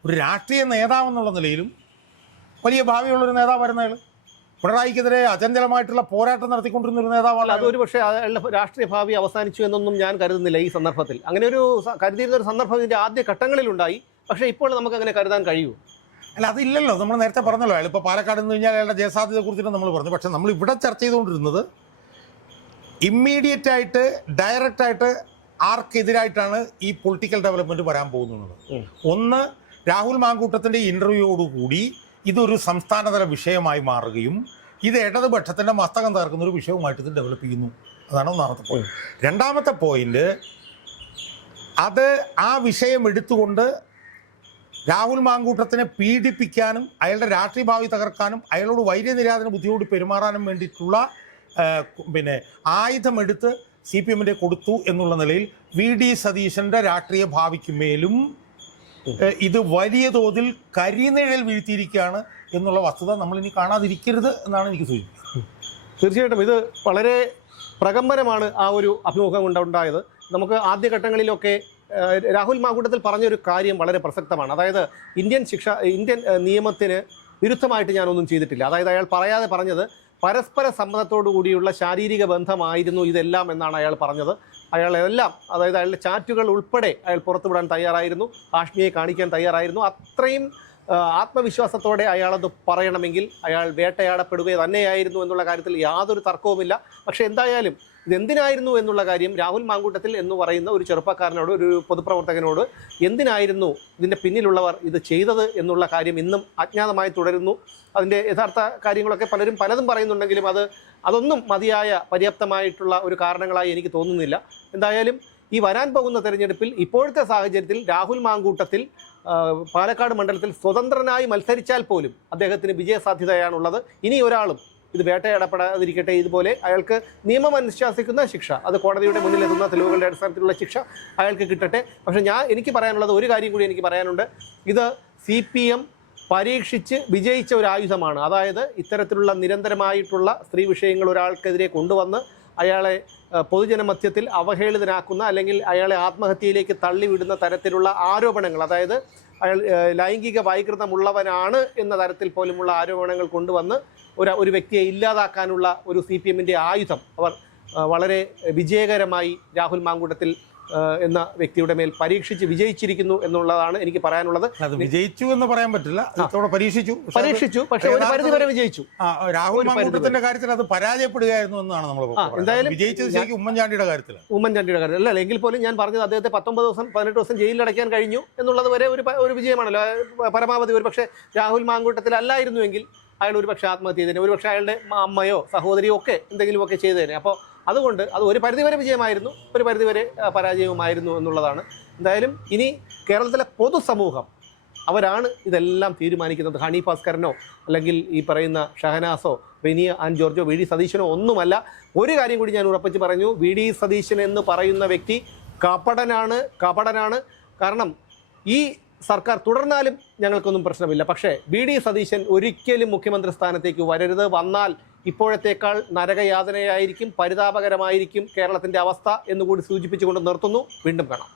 ഒരു രാഷ്ട്രീയ നേതാവെന്നുള്ള നിലയിലും വലിയ ഭാവിയുള്ളൊരു നേതാവായിരുന്നു അയാൾ. പിണറായിക്കെതിരെ അചഞ്ചലമായിട്ടുള്ള പോരാട്ടം നടത്തിക്കൊണ്ടിരുന്ന ഒരു നേതാവാണ്. അതൊരു പക്ഷേ അയാളുടെ രാഷ്ട്രീയ ഭാവി അവസാനിച്ചു എന്നൊന്നും ഞാൻ കരുതുന്നില്ല ഈ സന്ദർഭത്തിൽ. അങ്ങനെ ഒരു കരുതിയിരുന്ന ഒരു സന്ദർഭം ഇതിൻ്റെ ആദ്യ ഘട്ടങ്ങളിലുണ്ടായി. പക്ഷേ ഇപ്പോൾ നമുക്ക് അങ്ങനെ കരുതാൻ കഴിയൂ? അല്ല, അതില്ലല്ലോ. നമ്മൾ നേരത്തെ പറഞ്ഞല്ലോ, അയാൾ ഇപ്പോൾ പാലക്കാട് നിന്ന് കഴിഞ്ഞാൽ അയാളുടെ ജയസാധ്യതയെ കുറിച്ചിട്ട് നമ്മൾ പറഞ്ഞു. പക്ഷേ നമ്മൾ ഇവിടെ ചർച്ച ചെയ്തുകൊണ്ടിരുന്നത് ഇമ്മീഡിയറ്റായിട്ട് ഡയറക്റ്റായിട്ട് ആർക്കെതിരായിട്ടാണ് ഈ പൊളിറ്റിക്കൽ ഡെവലപ്മെൻറ്റ് വരാൻ പോകുന്നത്. ഒന്ന്, രാഹുൽ മാങ്കൂട്ടത്തിൻ്റെ ഇൻ്റർവ്യൂയോടുകൂടി ഇതൊരു സംസ്ഥാനതല വിഷയമായി മാറുകയും ഇത് ഇടതുപക്ഷത്തിൻ്റെ മസ്തകം തകർക്കുന്ന ഒരു വിഷയവുമായിട്ട് ഇത് ഡെവലപ്പ് ചെയ്യുന്നു. അതാണ് ഒന്നാമത്തെ പോയിന്റ്. രണ്ടാമത്തെ പോയിന്റ്, അത് ആ വിഷയം എടുത്തുകൊണ്ട് രാഹുൽ മാങ്കൂട്ടത്തിനെ പീഡിപ്പിക്കാനും അയാളുടെ രാഷ്ട്രീയ ഭാവി തകർക്കാനും അയാളോട് വൈര്യനിര്യാതന ബുദ്ധിയോട് പെരുമാറാനും വേണ്ടിയിട്ടുള്ള ആയുധമെടുത്ത് CPM കൊടുത്തു എന്നുള്ള നിലയിൽ VD സതീശൻ്റെ രാഷ്ട്രീയ ഭാവിക്ക് മേലും ഇത് വലിയ തോതിൽ കരിനിഴൽ വീഴ്ത്തിയിരിക്കുകയാണ് എന്നുള്ള വസ്തുത നമ്മളിനി കാണാതിരിക്കരുത് എന്നാണ് എനിക്ക് സൂചിപ്പിക്കുന്നത്. തീർച്ചയായിട്ടും ഇത് വളരെ പ്രകമ്പനമാണ് ആ ഒരു അഭിമുഖം കൊണ്ടുണ്ടായത്. നമുക്ക് ആദ്യഘട്ടങ്ങളിലൊക്കെ രാഹുൽ മാങ്കൂട്ടത്തിൽ പറഞ്ഞൊരു കാര്യം വളരെ പ്രസക്തമാണ്. അതായത് ഇന്ത്യൻ നിയമത്തിന് വിരുദ്ധമായിട്ട് ഞാനൊന്നും ചെയ്തിട്ടില്ല. അതായത് അയാൾ പറയാതെ പറഞ്ഞത് പരസ്പര സമ്മതത്തോടു കൂടിയുള്ള ശാരീരിക ബന്ധമായിരുന്നു ഇതെല്ലാം എന്നാണ് അയാൾ പറഞ്ഞത്. അയാളെല്ലാം, അതായത് അയാളുടെ ചാറ്റുകൾ ഉൾപ്പെടെ അയാൾ പുറത്തുവിടാൻ തയ്യാറായിരുന്നു, ഹാഷ്മിയെ കാണിക്കാൻ തയ്യാറായിരുന്നു. അത്രയും ആത്മവിശ്വാസത്തോടെ അയാളത് പറയണമെങ്കിൽ അയാൾ വേട്ടയാടപ്പെടുക തന്നെയായിരുന്നു എന്നുള്ള കാര്യത്തിൽ യാതൊരു തർക്കവുമില്ല. പക്ഷേ എന്തായാലും ഇതെന്തിനായിരുന്നു എന്നുള്ള കാര്യം രാഹുൽ മാങ്കൂട്ടത്തിൽ എന്ന് പറയുന്ന ഒരു ചെറുപ്പക്കാരനോട്, ഒരു പൊതുപ്രവർത്തകനോട് എന്തിനായിരുന്നു ഇതിൻ്റെ പിന്നിലുള്ളവർ ഇത് ചെയ്തത് എന്നുള്ള കാര്യം ഇന്നും അജ്ഞാതമായി തുടരുന്നു. അതിൻ്റെ യഥാർത്ഥ കാര്യങ്ങളൊക്കെ പലതും പറയുന്നുണ്ടെങ്കിലും അതൊന്നും മതിയായ പര്യാപ്തമായിട്ടുള്ള ഒരു കാരണങ്ങളായി എനിക്ക് തോന്നുന്നില്ല. എന്തായാലും ഈ വരാൻ പോകുന്ന തെരഞ്ഞെടുപ്പിൽ ഇപ്പോഴത്തെ സാഹചര്യത്തിൽ രാഹുൽ മാങ്കൂട്ടത്തിൽ പാലക്കാട് മണ്ഡലത്തിൽ സ്വതന്ത്രനായി മത്സരിച്ചാൽ പോലും അദ്ദേഹത്തിന് വിജയസാധ്യതയാണുള്ളത്. ഇനി ഒരാളും ഇത് വേട്ടയാടപ്പെടാതിരിക്കട്ടെ. ഇതുപോലെ അയാൾക്ക് നിയമം അനുശാസിക്കുന്ന ശിക്ഷ, അത് കോടതിയുടെ മുന്നിലെത്തുന്ന തെളിവുകളുടെ അടിസ്ഥാനത്തിലുള്ള ശിക്ഷ അയാൾക്ക് കിട്ടട്ടെ. പക്ഷേ എനിക്ക് പറയാനുള്ളത് ഒരു കാര്യം കൂടി എനിക്ക് പറയാനുണ്ട്. ഇത് CPM പരീക്ഷിച്ച് വിജയിച്ച ഒരു ആയുധമാണ്. അതായത് ഇത്തരത്തിലുള്ള നിരന്തരമായിട്ടുള്ള സ്ത്രീ വിഷയങ്ങൾ ഒരാൾക്കെതിരെ കൊണ്ടുവന്ന് അയാളെ പൊതുജനമധ്യത്തിൽ അവഹേളിതനാക്കുന്ന, അല്ലെങ്കിൽ അയാളെ ആത്മഹത്യയിലേക്ക് തള്ളിവിടുന്ന തരത്തിലുള്ള ആരോപണങ്ങൾ, അതായത് അയാൾ ലൈംഗിക വൈകൃതമുള്ളവനാണ് എന്ന തരത്തിൽ പോലുമുള്ള ആരോപണങ്ങൾ കൊണ്ടുവന്ന് ഒരു വ്യക്തിയെ ഇല്ലാതാക്കാനുള്ള ഒരു CPMൻ്റെ ആയുധം അവർ വളരെ വിജയകരമായി രാഹുൽ മാങ്കൂട്ടത്തിൽ എന്ന വ്യക്തിയുടെ മേൽ പരീക്ഷിച്ച് വിജയിച്ചിരിക്കുന്നു എന്നുള്ളതാണ് എനിക്ക് പറയാനുള്ളത്. അത് വിജയിച്ചു എന്ന് പറയാൻ പറ്റില്ല, പരീക്ഷിച്ചു, പക്ഷേ ഒരു പരിധി വരെ വിജയിച്ചു. രാഹുൽ മാങ്കൂട്ടത്തിന്റെ കാര്യത്തിൽ അത് പരാജയപ്പെടുകയായിരുന്നു എന്നാണ് നമ്മൾ എന്തായാലും വിജയിച്ചത് ശരിക്കും ഉമ്മൻചാണ്ടിയുടെ കാര്യത്തിൽ അല്ല. എങ്കിൽ പോലും ഞാൻ പറഞ്ഞത് അദ്ദേഹത്തെ 19 ദിവസം 18 ദിവസം ജയിലിൽ അടയ്ക്കാൻ കഴിഞ്ഞു എന്നുള്ളത് വരെ ഒരു വിജയമാണല്ലോ. പരമാവധി ഒരുപക്ഷെ രാഹുൽ മാങ്കൂട്ടത്തിൽ അല്ലായിരുന്നുവെങ്കിൽ അയാൾ ഒരുപക്ഷെ ആത്മഹത്യ ചെയ്തേനെ, ഒരുപക്ഷെ അയാളുടെ അമ്മയോ സഹോദരിയോ ഒക്കെ എന്തെങ്കിലുമൊക്കെ ചെയ്തേനെ. അപ്പോൾ അതുകൊണ്ട് അത് ഒരു പരിധിവരെ വിജയമായിരുന്നു, ഒരു പരിധിവരെ പരാജയവുമായിരുന്നു എന്നുള്ളതാണ്. എന്തായാലും ഇനി കേരളത്തിലെ പൊതുസമൂഹം അവരാണ് ഇതെല്ലാം തീരുമാനിക്കുന്നത്. ഹണി ഭാസ്കരനോ അല്ലെങ്കിൽ ഈ പറയുന്ന ഷഹനാസോ ബെനിയ ആൻഡ് ജോർജോ VD സതീശനോ ഒന്നുമല്ല. ഒരു കാര്യം കൂടി ഞാൻ ഉറപ്പിച്ച് പറഞ്ഞു, VD സതീശൻ എന്ന് പറയുന്ന വ്യക്തി കപടനാണ്. കാരണം ഈ സർക്കാർ തുടർന്നാലും ഞങ്ങൾക്കൊന്നും പ്രശ്നമില്ല. പക്ഷേ VD സതീശൻ ഒരിക്കലും മുഖ്യമന്ത്രി സ്ഥാനത്തേക്ക് വരരുത്. വന്നാൽ ഇപ്പോഴത്തേക്കാൾ നരകയാതനയായിരിക്കും, പരിതാപകരമായിരിക്കും കേരളത്തിൻ്റെ അവസ്ഥ എന്നുകൂടി സൂചിപ്പിച്ചുകൊണ്ട് നിർത്തുന്നു. വീണ്ടും കാണാം.